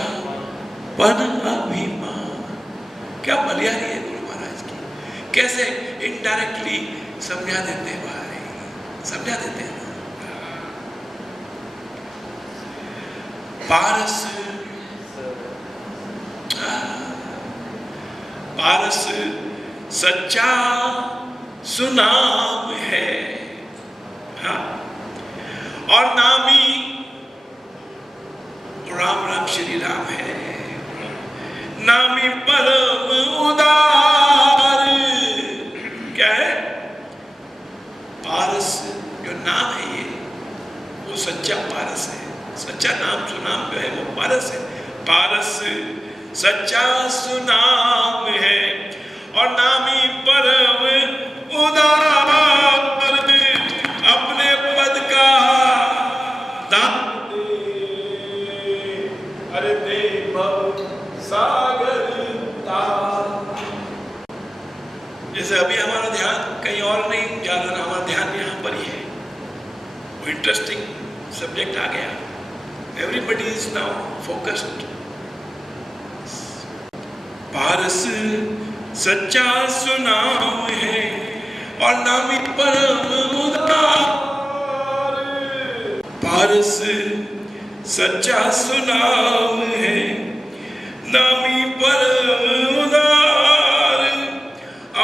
पन अभिमान। क्या बलिहारी है गुरु महाराज की, कैसे इनडायरेक्टली समझा देते हैं भाई, समझा देते हैं। पारस, पारस सच्चा सुनाम है, हाँ, और नामी राम राम श्री राम है, नामी परम उदार। क्या है? पारस जो नाम है ये, वो सच्चा पारस है, सच्चा नाम सुनाम जो है वो पारस है। पारस सच्चा सुनाम है और नामी परम उदार, अपने पद का दान दे, अरे दे भव सागर तार। जैसे अभी हमारा ध्यान कहीं और नहीं जा रहा, हमारा ध्यान यहाँ पर ही है, वो इंटरेस्टिंग सब्जेक्ट आ गया। Everybody is now focused. पारस सच्चा सुनाम है और नामी परम उदार। पारस सच्चा सुनाम है, नामी परम उदार,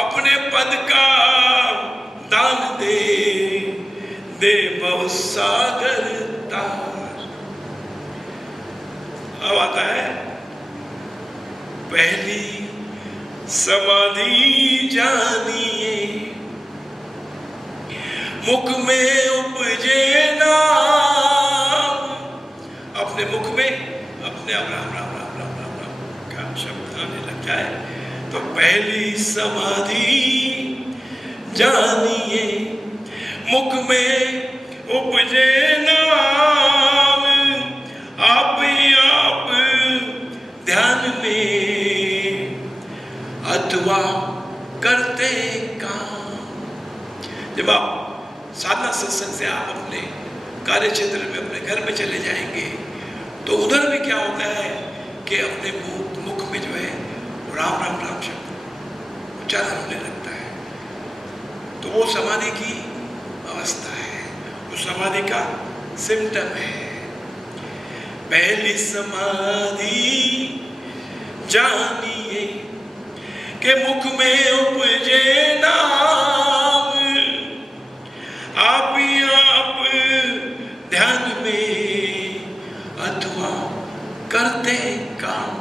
अपने पद का दान दे, दे भव सागर तार। अब आता है पहली समाधि जानिए, मुख में उपजे नाम। अपने मुख में अपने अब राम राम राम राम राम राम का शब्द आने लग जाए तो पहली समाधि जानिए, मुख में उपजे नाम, आप ही आप ध्यान में अथवा करते काम। जब आप साधना सत्संग से आप अपने कार्य क्षेत्र में, अपने घर में चले जाएंगे तो उधर भी क्या होता है कि अपने मुख में जो है राम राम राम शब्द उच्चारण होने लगता है। तो वो समाधि की अवस्था है, वो समाधि का सिम्टम है। पहली समाधि जानिए के मुख में उपजे नाम, आप ही आप ध्यान में अथवा करते काम।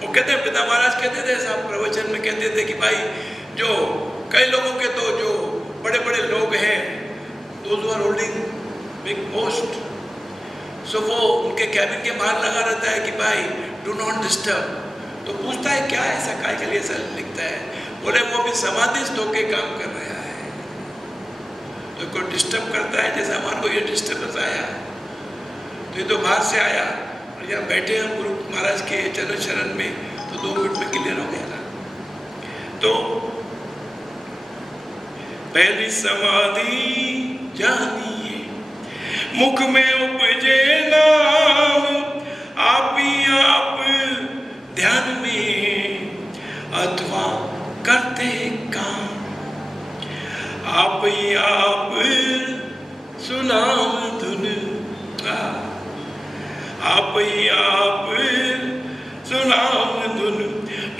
वो कहते हैं, पिता महाराज कहते थे, साहब प्रवचन में कहते थे कि भाई जो कई लोगों के तो जो बड़े बड़े लोग हैं, those who are holding big post, so वो उनके कैबिन के बाहर लगा रहता है कि भाई डू नॉट डिस्टर्ब। तो पूछता है क्या ऐसा, काय के लिए ऐसा लिखता है? बोले वो भी समाधिस्थ होके काम कर रहा है, तो कोई डिस्टर्ब करता है, जैसे हमारे को ये डिस्टर्बेंस आया तो ये तो बाहर से आया और यहाँ बैठे हम गुरु महाराज के चरण शरण में तो 2 मिनट में क्लियर हो गया ना। तो पहली समाधि जानिए, मुख में उपजे नाम, आप ही आप ध्यान में अथवा करते काम, आप ही आप सुनाम धुन, आप ही आप सुनाम धुन,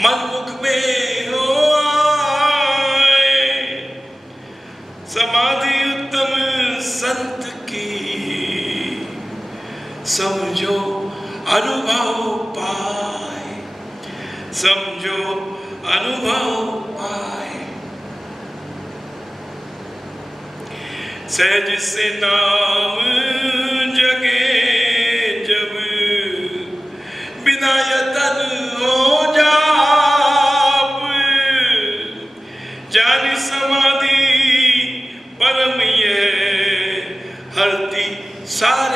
मन मुख में हो आए, समाधि उत्तम संत की, समझो अनुभव पाए, समझो अनुभव पाए। सहज से नाम जगे जब, बिना यतन हो जाप,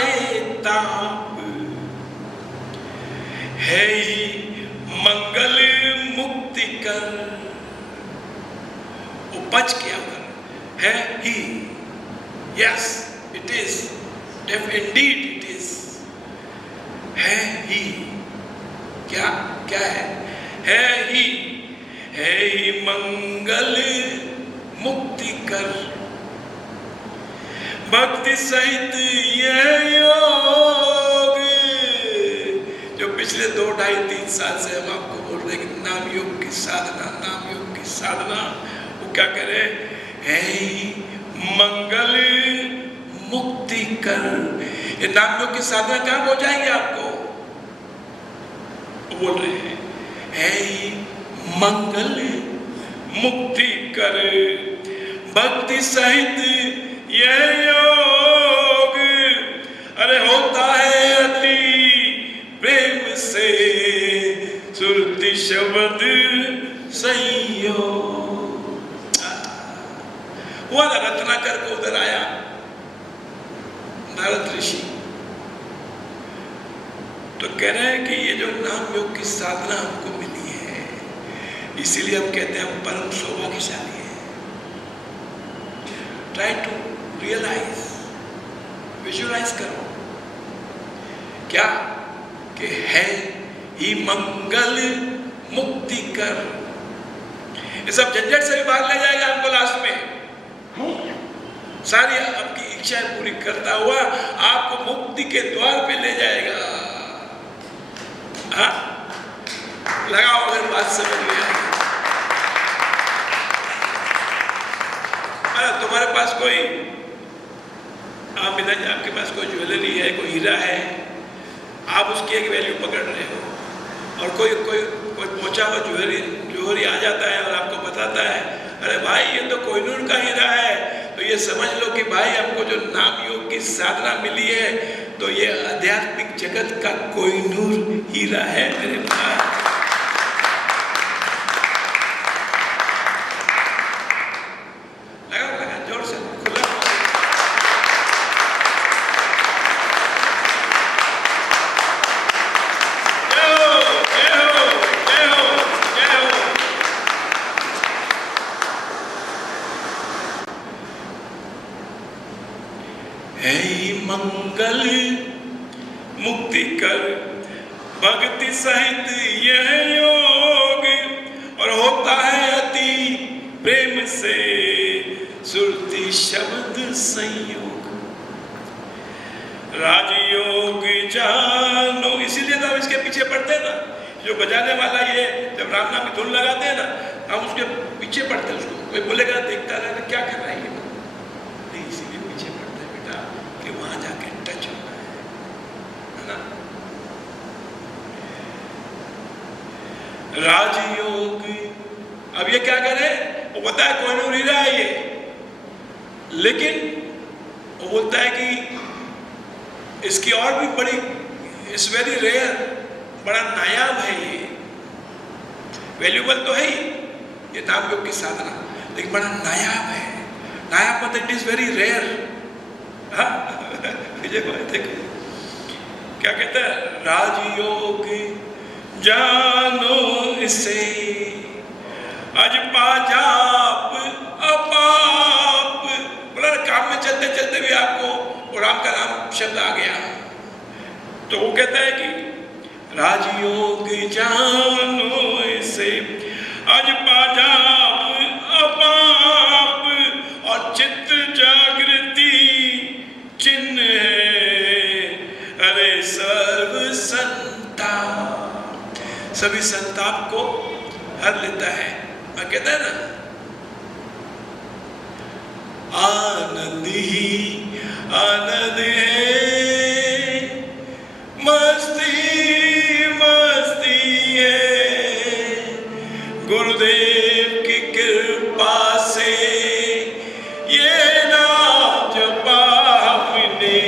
है ताप, है ही मंगल मुक्ति कर। वो बच गया है ही, yes it is, indeed it is, है ही। क्या क्या है ही मंगल मुक्ति कर, भक्ति सहित यह योग। जो पिछले 2, 2.5, 3 साल से हम आपको बोल रहे हैं कि नाम योग की साधना, नाम योग की साधना, वो क्या करे, है मंगल मुक्ति कर। ये नाम योग की साधना कहाँ पहुंचाएंगे आपको? वो बोल रहे हैं है मंगल मुक्ति कर, भक्ति सहित यह योग। अरे होता है अति प्रेम से सुरति शब्द संयोग। हुआ ना, रत्नाकर को उधर आया नारद ऋषि, तो कह रहे हैं कि ये जो नाम योग की साधना हमको मिली है, इसीलिए हम कहते हैं हम परम सौभाग्यशाली हैं। ट्राई टू रियलाइज, विजुअलाइज करो क्या कि है ही मंगल मुक्ति कर। ये सब झंझट से भी बाहर ले जाएगा हमको लास्ट में, सारी आपकी इच्छाएं पूरी करता हुआ आपको मुक्ति के द्वार पे ले जाएगा। हाँ, लगाओ अगर बात समझ में आई। तुम्हारे पास कोई, आप इधर आपके पास कोई ज्वेलरी है, कोई हीरा है, आप उसकी एक वैल्यू पकड़ रहे हो, और कोई पहुंचा हुआ ज्वेलरी आ जाता है और आपको बताता है अरे भाई ये तो कोहिनूर का हीरा है, तो ये समझ लो कि भाई हमको जो नाम योग की साधना मिली है तो ये आध्यात्मिक जगत का कोहिनूर हीरा है मेरे भाई। लगा जोर से, खुला। है मंगल मुक्ति कर, भक्ति सहित यह योग। और होता है अति प्रेम से सुरति शब्द संयोग। राजयोग जानो, इसीलिए तो हम इसके पीछे पड़ते हैं ना, जो बजाने वाला ये जब राम नाम की धुन लगाते हैं ना, हम उसके पीछे पड़ते हैं। उसको कोई बोलेगा देखता रहे क्या कर रहा है ये, नहीं इसीलिए पीछे पड़ते हैं बेटा कि वहां जाके टच होना है ना। राजयोग, अब ये क्या करे, वो पता है कोहिनूर हीरा है ये, लेकिन वो बोलता है कि इसकी और भी बड़ी, इट्स वेरी रेयर, बड़ा नायाब है ये, वैल्यूबल तो है ही ये नाम योग की साधना, लेकिन बड़ा नायाब है। नायाब मतलब इट इज वेरी रेयर। देखो क्या कहता है, राजयोग जानो इसे अज पाजाप अपाप। बोला काम में चलते चलते भी आपको राम का नाम शब्द आ गया, तो वो कहता है कि राजयोग जानो इसे अज पाजाप अपाप। और चित्त जागृति चिन्ह है, अरे सर्व संताप, सभी संताप को हर लेता है। मैं कहता है ना, आनंद ही आनंद है, मस्ती मस्ती है, गुरुदेव की कृपा से ये नाम जपा हमने।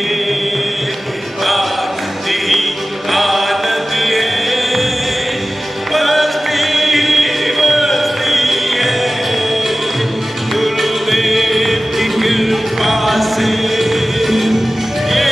आनंद ही आनंद है, मस्ती मस्ती है, गुरुदेव की कृपा से ये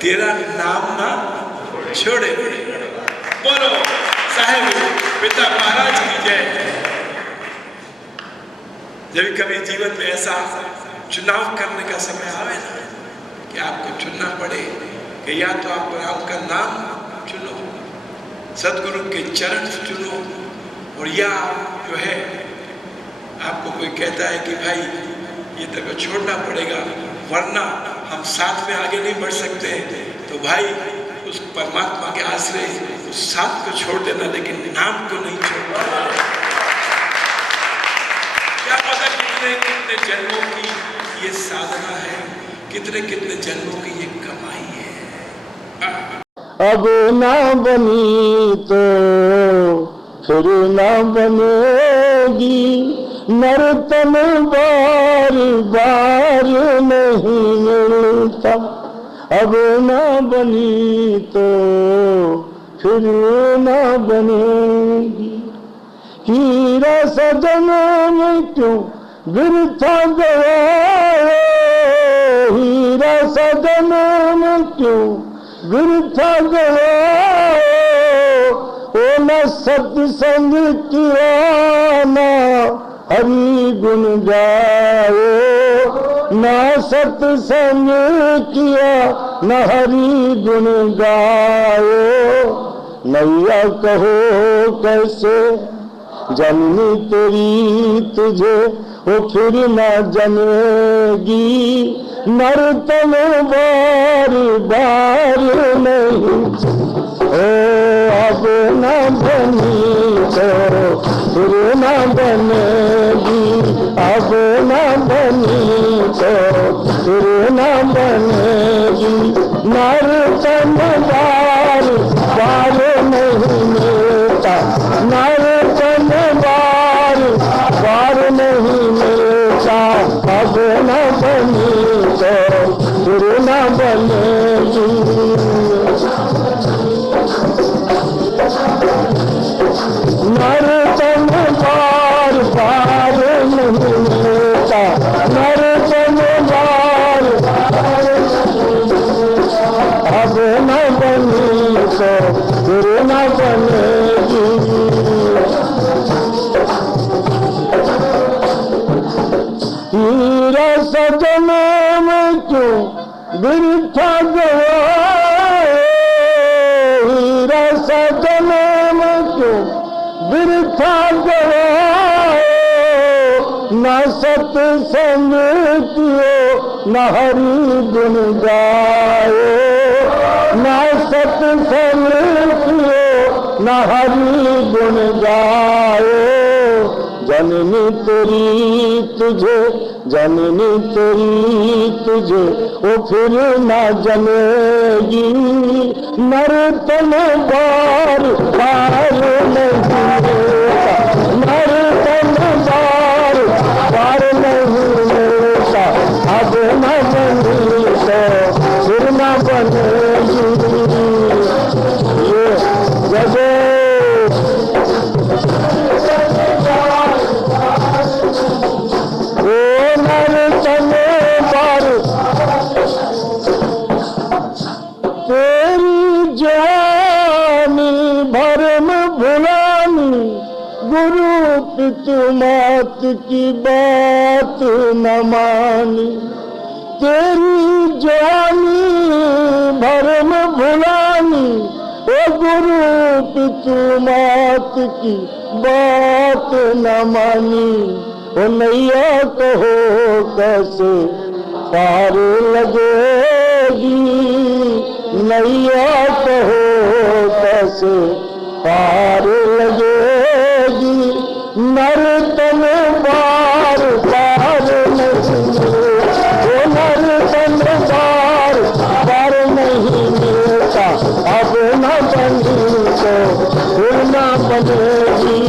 तेरा नाम ना छोड़े। बोलो साहेब पिता महाराज की जय। जब कभी जीवन में ऐसा चुनाव करने का समय आवे ना कि आपको चुनना पड़े कि या तो आप राम का नाम चुनो, सदगुरु के चरण चुनो, और या जो है आपको कोई कहता है कि भाई ये तेरे को छोड़ना पड़ेगा वरना हम साथ में आगे नहीं बढ़ सकते, तो भाई उस परमात्मा के आश्रय उस साथ को छोड़ देना, लेकिन नाम को नहीं छोड़ना। क्या पता कितने कितने जन्मों की ये साधना है, कितने कितने जन्मों की ये कमाई है। अब ना बनी तो फिर ना बनेगी, नर्तन बार बार नहीं मिलता। अब ना बनी तो फिर ना बनेगी, हीरा सजन में क्यों गिरता गया, हीरा सजन में क्यों गिरता गया। ओ न सत्संग किया ना हरि गुण गाए, ना सत्संग किया न हरि गुण गाए। नैया कहो कैसे जननी तेरी तुझे, वो फिर न जनेगी, नर्तन बार बार नहीं। अब न बनी तो फिर न बनेगी, अब न बनी तो फिर न बनेगी, नर्तन बार बार नहीं मिलता, नर्तन बार बार नहीं मिलता। अब न बनी तो फिर न बनेगी, नर्तन बार बार नहीं मिलता, नर्तन बार अब न बनी तो फिर न बनेगी। बिरथा गवाए हीरा सा जन्म क्यों बिरथा गवाए, न सत्संग कियो न हरि गुण गाए, न सत्संग कियो न हरि गुण गाए। जननी तेरी तुझे, जननी तेरी तुझे वो फिर न जनेगी, नर्तन बार पार नहीं लेता, नर्तन बार पार नहीं लेता। अब न बनी तो फिर न बनेगी, ये जब तेरी जानी भरम भुलानी, गुरु पितु मात की बात न मानी। तेरी जानी भरम भुलानी, ओ गुरु पितु मात की बात न मानी। ओ नैया कहो कैसे पार लगेगी, नैया कहो कैसे पार लगेगी। नर्तन बार पार नहीं मिलता, वो नर्तन बार पार नहीं मिलता। अब न बनी तो फिर न बनेगी,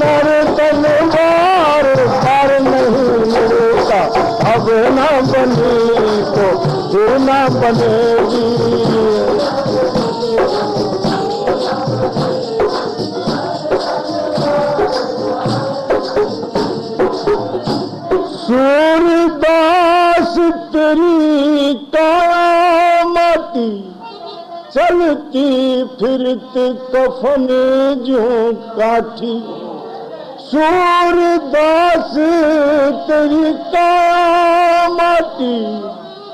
नर्तन बार पार नहीं मिलता। अब न बनी तो फिर न बनेगी। सूरदास तेरी कामती, चलती फिरती कफन जो काठी। सूरदास तेरी कामती,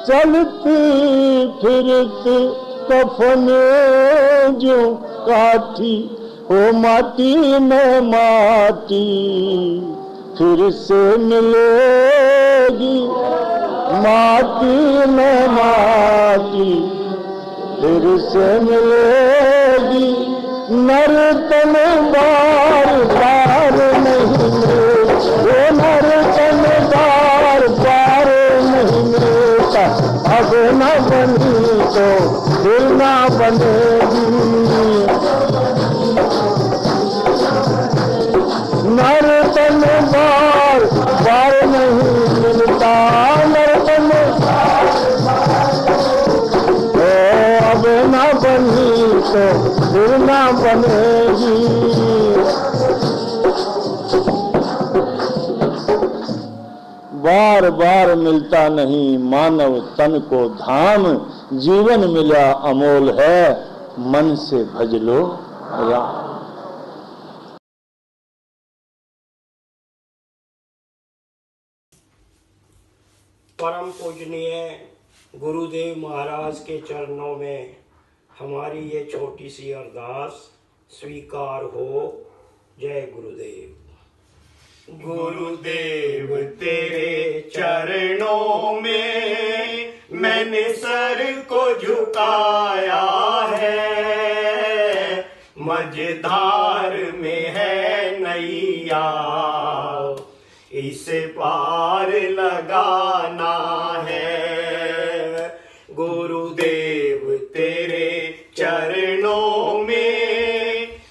चलती फिरती कफन जो काठी। ओ माटी में माटी फिर से मिलेगी, माटी में माटी फिर से मिलेगी। नर्तन बार पार नहीं मिलता, वो नर्तन बार पार नहीं मिलता। अब न बनी तो फिर न बनेगी, नर्तन बार पार नहीं मिलता। नर्तन अब न बनी तो फिर न बनेगी। बार बार मिलता नहीं मानव तन को धाम, जीवन मिला अमोल है मन से भज लो राम। परम पूजनीय गुरुदेव महाराज के चरणों में हमारी ये छोटी सी अरदास स्वीकार हो। जय गुरुदेव। गुरुदेव तेरे चरणों में मैंने सर को झुकाया है, मझधार में है नैया इसे पार लगाना है। गुरुदेव तेरे चरणों में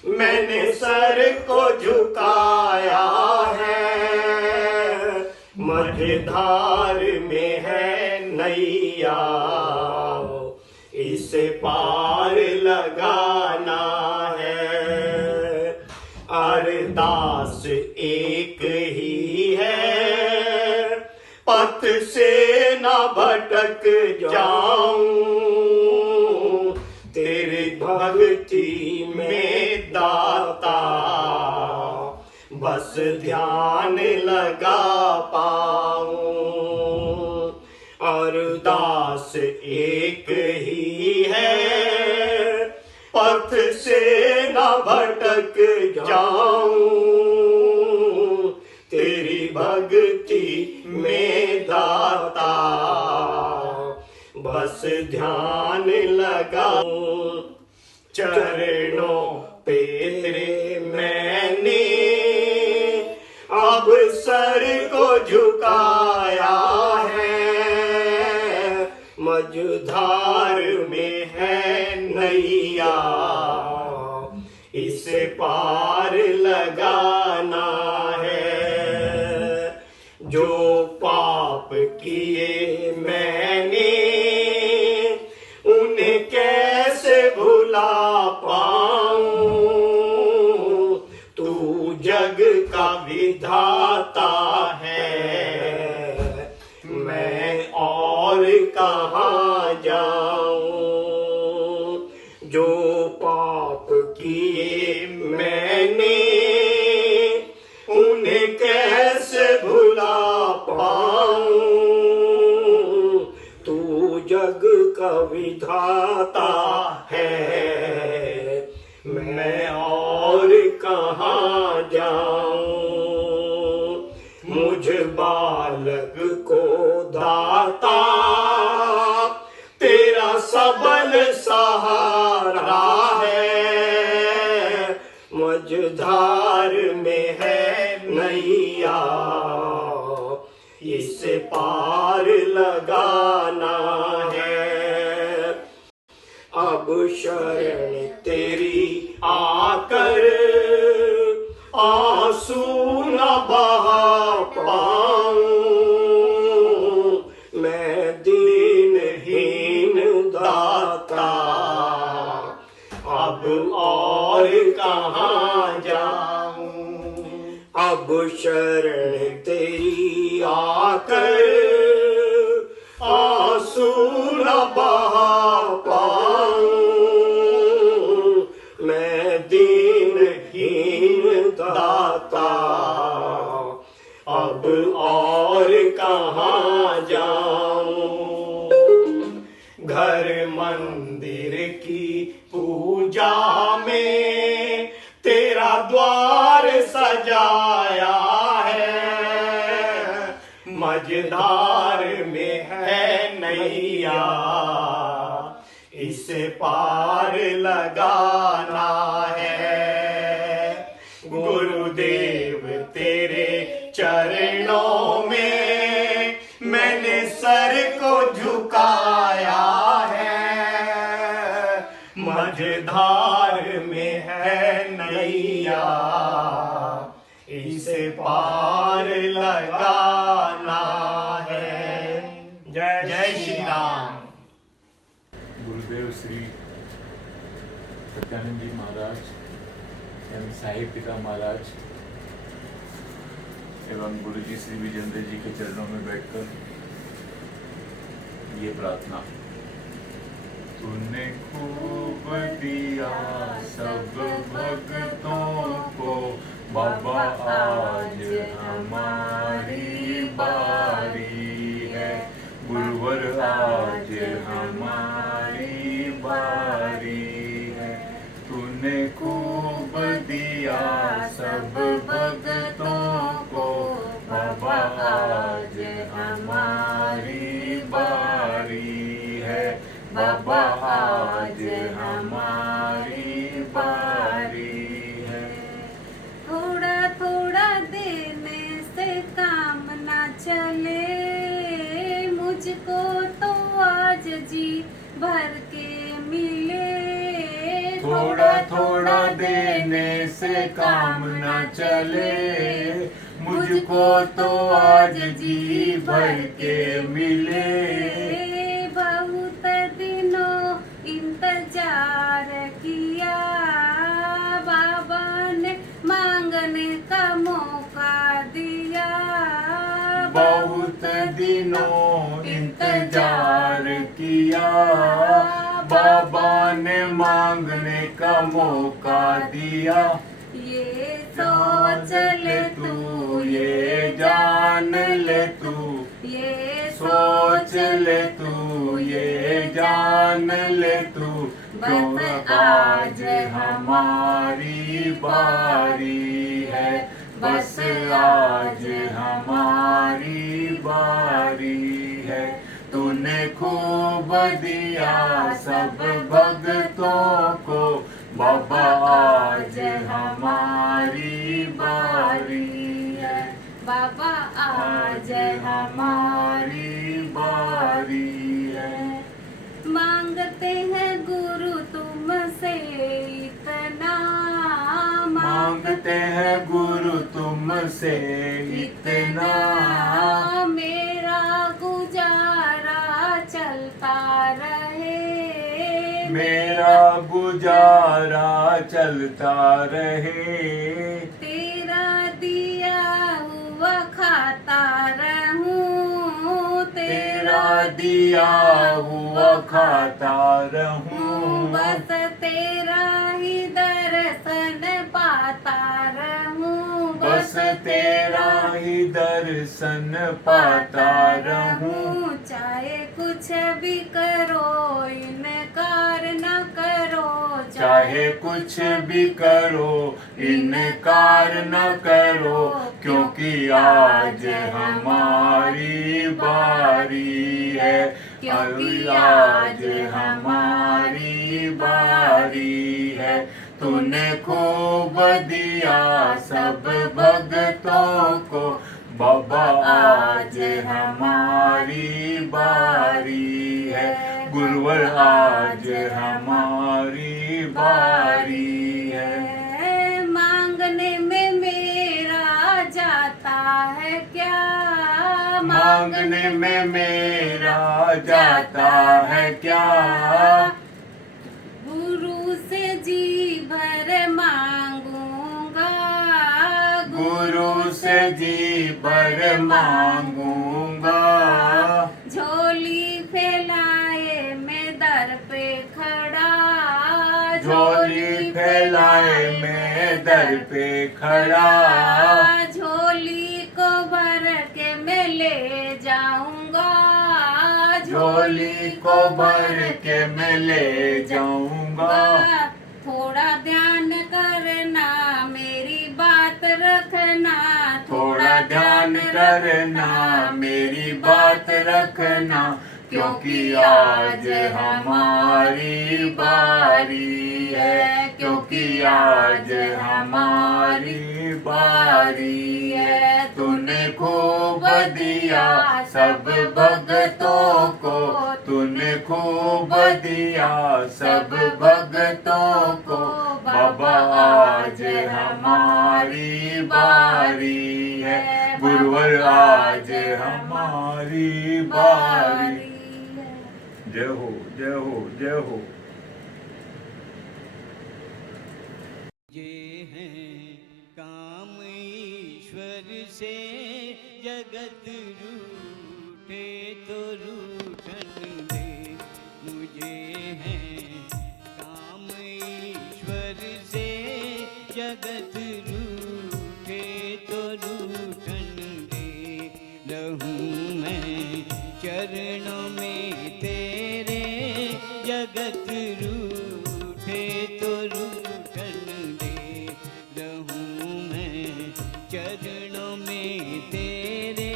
मैंने सर को झुकाया है, मझधार में है नैया इसे पार लगाना है। अरदास एक ही है, पथ से न भटक जाऊं, तेरी भक्ति में दाता ध्यान लगा पाऊं। अरदास एक ही है, पथ से न भटक जाऊं, तेरी भक्ति में दाता बस ध्यान लगाऊं। चरणों पे तेरे मैंने अब सर को झुकाया है, मझधार में है नैया, इस पार लगाना है। जो पाप किए मैंने उन्हें कैसे भुला पाऊं, तू जग का विधाता है, मैं और कहाँ जाऊं। जो पाप किए मैंने उन्हें कैसे भुला पाऊं, तू जग का विधाता है, मैं और कहाँ जाऊं। मुझ बालक को दाता तेरा सबल सहारा है, मझधार में है नैया, इस पार लगाना है। अब शरण तेरी आकर आंसू न बहा पाऊं, मैं दीनहीन दाता अब और कहाँ जाऊं। अब शरण तेरी आकर आंसू न बहा पाऊं, मैं दीनहीन दाता अब और कहाँ जाऊं। घर मंदिर की पूजा में तेरा द्वार सजाया है, मझधार में है नैया, इस पार लगाना है। गुरुदेव तेरे चरणों में मैंने सर को झुकाया है, मझधार में है नैया, इसे पार लगाना है। जय श्री राम। गुरुदेव श्री सत्यानंद जी महाराज एवं साहिब पिता महाराज एवं गुरु जी श्री विजेंद्र जी के चरणों में बैठकर ये प्रार्थना। तूने खूब दिया सब भक्तों को बाबा, आज हमारी बारी है, गुरुवर आज हमारी बारी है। तूने खूब दिया सब भक्तों को बाबा, आज हमारी बारी है, बाबा आज हमारी बारी है। थोड़ा थोड़ा देने से काम ना चले, मुझको तो आज जी भर के मिले। थोड़ा थोड़ा देने से काम ना चले, मुझको तो आज जी भर के मिले। बहुत दिनों इंतजार किया, बाबा ने मांगने का मौका दिया। बहुत दिनों इंतजार किया, बाबा ने मांगने का मौका दिया। ये सोच ले तू, ये जान ले तू, ये सोच ले तू, ये जान ले तू, बस आज हमारी बारी है, बस आज हमारी बारी है। तूने खूब दिया सब भक्तों को, बाबा आज हमारी बारी है, बाबा आज हमारी बारी है। मांगते हैं गुरु तुमसे इतना, मांगते हैं गुरु तुमसे इतना, मेरा गुजारा चलता रहे, मेरा गुजारा चलता रहे। तेरा दिया हुआ खाता रहूं, तेरा दिया हुआ खाता रहूं, बस तेरा ही दर्शन पाता रहूं, बस तेरा ही दर्शन पाता रहूं। चाहे कुछ भी करो इनकार न करो, चाहे कुछ भी करो इनकार न करो, क्योंकि आज हमारी बारी है, क्योंकि आज हमारी बारी है। तूने खूब दिया सब भक्तों को, बाबा आज हमारी बारी है, गुरुवर आज हमारी बारी है। मांगने में मेरा जाता है क्या, मांगने में मेरा जाता है क्या, गुरु से जी भर मांगूंगा, गुरु से जी भर मांगूंगा, झोली फैलाए मैं दर पे खड़ा, झोली फैलाए मैं दर पे खड़ा, झोली को भर के मैं ले जाऊंगा, झोली को भर के मैं ले जाऊंगा। थोड़ा ध्यान करना मेरी बात रखना, थोड़ा ध्यान करना मेरी बात रखना, क्योंकि आज हमारी बारी है, क्योंकि आज हमारी बारी है। तूने खूब दिया सब भक्तों को, तूने खूब दिया सब भक्तों को, बाबा आज हमारी बारी है, गुरुवर आज हमारी बारी। जय हो जय हो जय हो। ये हैं काम ईश्वर से, जगत रूठे तो रूठन दे। मुझे हैं काम ईश्वर से, जगत रूठे तो रूठन दे। रहूं मैं चरणों में तेरे, जगत रूठे तो रूठन दे। रहूं मैं चरणों में तेरे,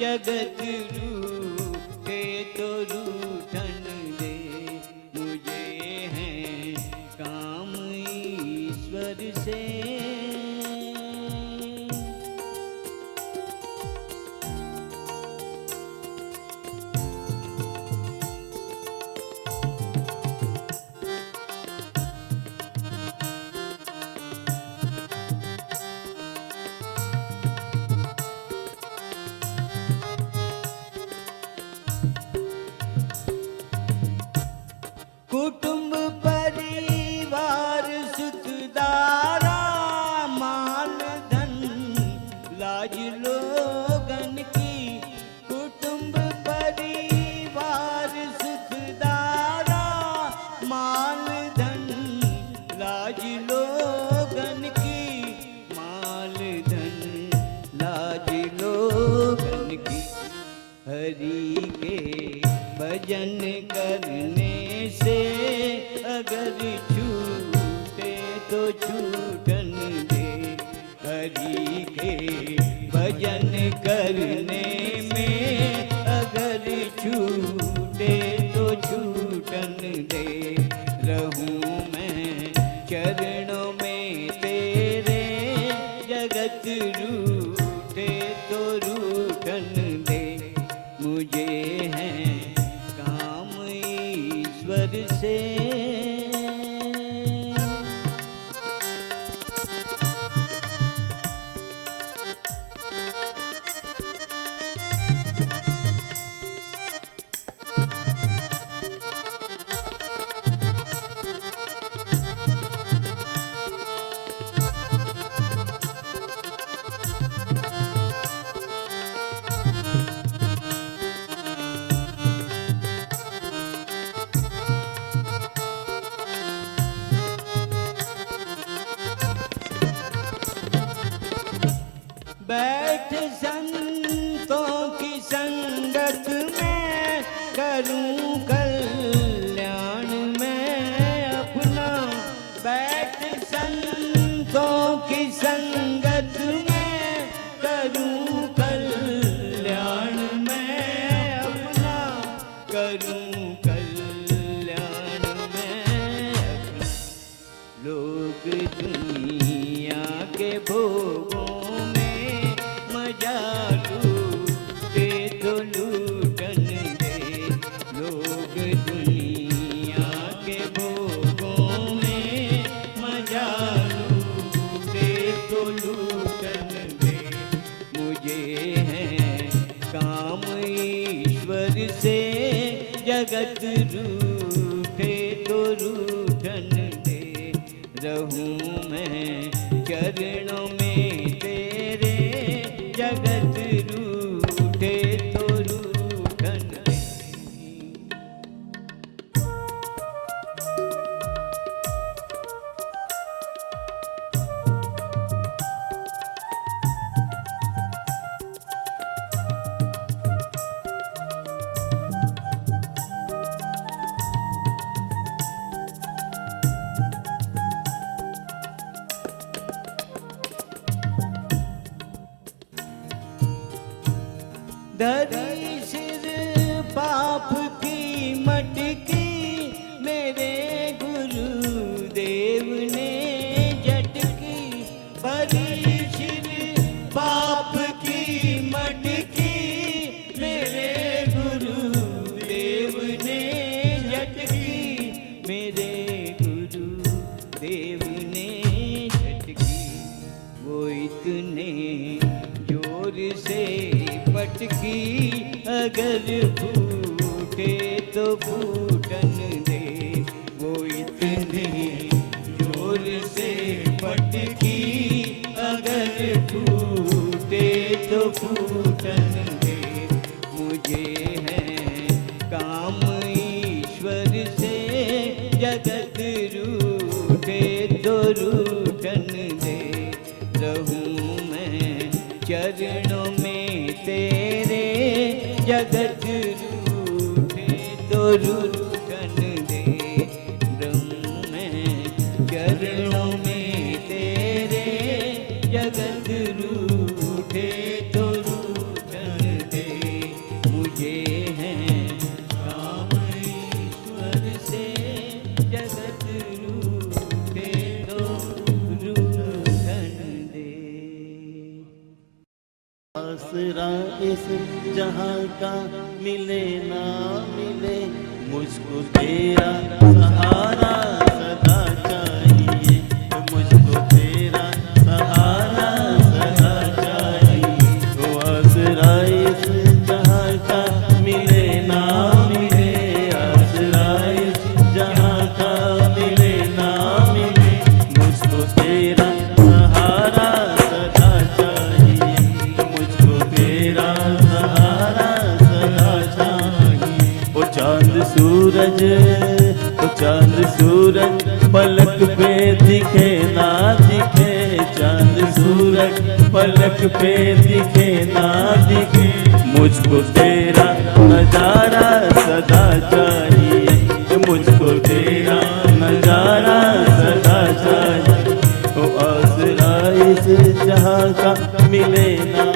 जगत रूठे तो रूठन दे। मुझे हैं काम ईश्वर से। कुटुंब परिवार सुखदारा, मान धन लाज लोगन की। कुटुंब परिवार सुखदारा, मान धन लाज लोगन की। अगर छूटे तो छूटन दे। हरि के भजन करने में अगर छूटे तो छूटन दे। रहूं मैं चरणों में तेरे, जगत रूठे तो रूठन दे। मुझे है काम ईश्वर से, बैठ संतों की संगत में करूं कल्याण मैं अपना। बैठ संतों की संगत में करूं कल्याण मैं अपना। करूं कल्याण मैं अपना। लोग दुनिया के भोगों लूटे तो लूटन दे। लोग दुनिया के भोगों में मजा लूटे तो लूटन दे। मुझे है काम ईश्वर से, जगत रूठे तो रूठन दे। रहूं मैं चरणों में तेरे, जगत रूठे तो रूठन दे। धरी सिर पाप की मटकी, मेरे गुरुदेव ने झटकी। भरी सिर पाप की मटकी, मेरे गुरुदेव ने झटकी। मेरे गुरुदेव ने झटकी। वो इतने जोर से पटकी, अगर फूटे तो फूटन दे। वो इतने जोर से पटकी, अगर फूटे तो फूटन दे। मुझे है काम ईश्वर से, जगत रूठे तो रूठन दे। रहूं मैं चरणों में तेरे, जगत रूठे तो रूठन दे। ब्रह्म में चरणों में तेरे, जगत रूठे तो रूठन दे। मुझे है काम ईश्वर से, जगत रूठे तो रूठन दे। आसरा इस जहां का मिले ना मिले, मुझको तेरा सहारा सदा चाहिए। मुझको तेरा सहारा सदा चाहिए। तो आसरा इस जहां का मिले ना मिले, आसरा इस जहां का मिले ना मिले, मुझको तेरा सहारा सदा चाहिए। मुझको तेरा सहारा सदा चाहिए। ओ चांद सूरज, ओ चांद सूरज पलक पे दिखे ना दिखे। चांद सूरज पलक पे दिखे ना दिखे, मुझको तेरा नजारा सदा चाहिए। मुझको तेरा नजारा सदा चाहिए, ओ आसरा इस जहां का मिले ना मिले।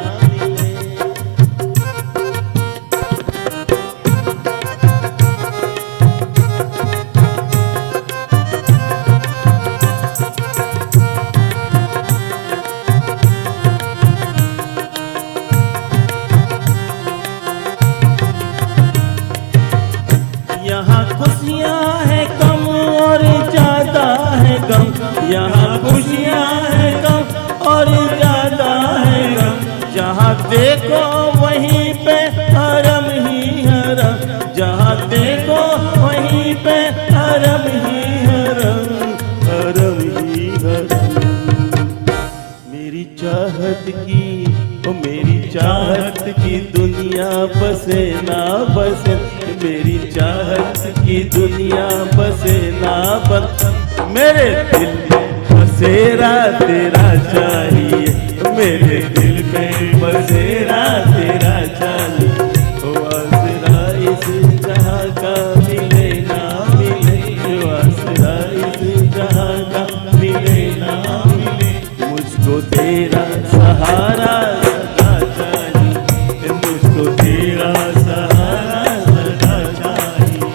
यहाँ खुशियाँ है कम और ज्यादा है गम, यहाँ खुशियाँ है कम और ज्यादा है गम, जहाँ देखो वहीं पे हरम ही हरम, जहाँ देखो वहीं पे हरम ही हरम, हरम ही हरम। मेरी चाहत की, ओ मेरी चाहत की दुनिया बसे ना बसे, मेरी चाहत की दुनिया बसे ना बस, मेरे दिल में बसेरा तेरा चाहिए, मेरे दिल में बसेरा तेरा चाहिए, ओ आसरा इस जहां का मिले ना मिले, ओ आसरा इस जहां का मिले ना मिले। मुझको तेरा सहारा सदा चाहिए, मुझको तेरा सहारा सदा चाहिए।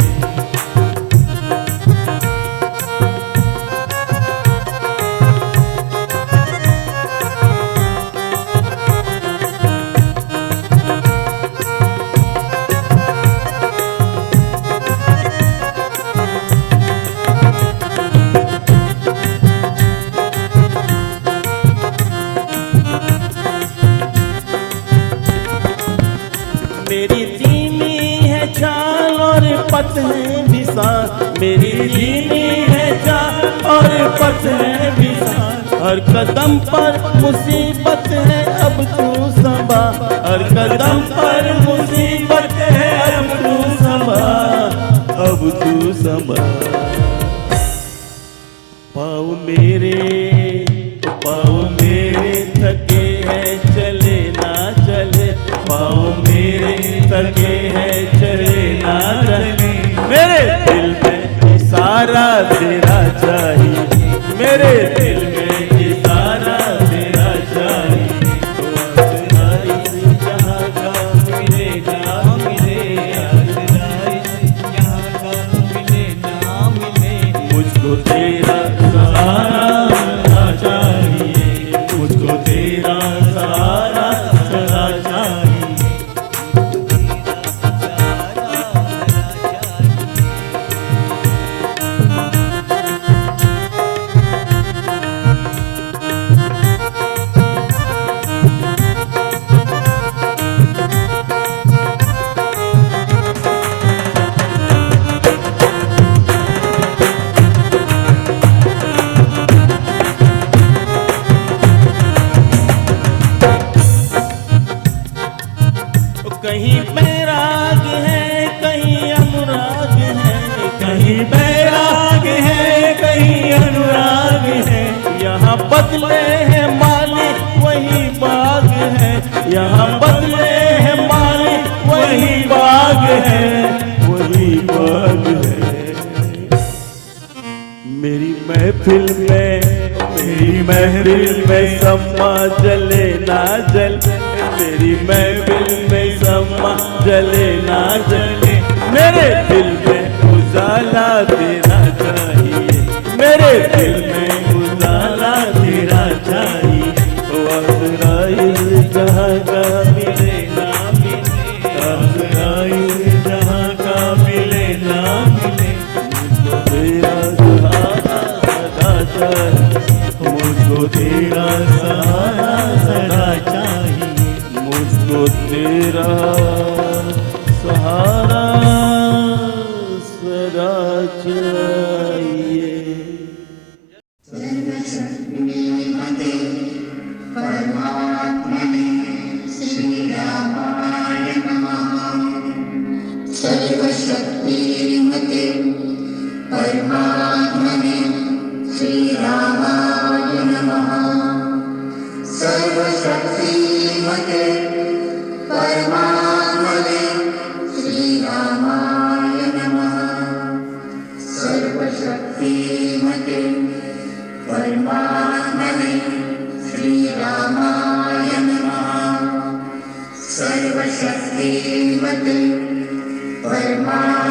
मेरी धीमी है चाल और पथ है विशाल, मेरी धीमी है चाल और पथ है विशाल, हर कदम पर मुसीबत है अब तू संभाल, हर कदम पर मुसीबत है अब तू संभाल, अब तू संभाल। पाँव मेरे थके हैं चले ना चले, पाँव मेरे थके हैं चले ना चले, मेरे दिल में इशारा तेरा चाहिए, मेरे दिल में इशारा तेरा चाहिए, तो आसरा इस जहां का मिले ना मिले, आसरा इस जहां का मिले ना मिले। मुझको तेरा सहारा चाहिए, मुझको तेरा सहारा सदा चाहिए। कहीं बैराग है कहीं अनुराग है, कहीं बैराग है कहीं अनुराग है, यहाँ बदले हैं मालिक वही बाग है, यहाँ बदले हैं मालिक वही बाग है, वही बाग है। मेरी महफिल में सम्मा जले ना जल, मेरी महफिल में सम्मा जले ना जले, मेरे दिल में उजाला तेरा चाहिए, मेरे दिल में उजाला तेरा चाहिए, ओ आसरा इस जहां का मिले ना मिले, आसरा इस जहां का मिले ना मिले। मुझको तेरा सहारा सदा चाहिए, मुझको तेरा सहारा सदा चाहिए, मुझको तेरा सहारा सदा चाहिए। परमात्मने श्री रामाय नमः। सर्वशक्तिमते परमात्मने श्री रामाय नमः। सर्वशक्तिमते परमात्मने श्रीरामाय नमः। सर्वशक्तिमते परमात्मने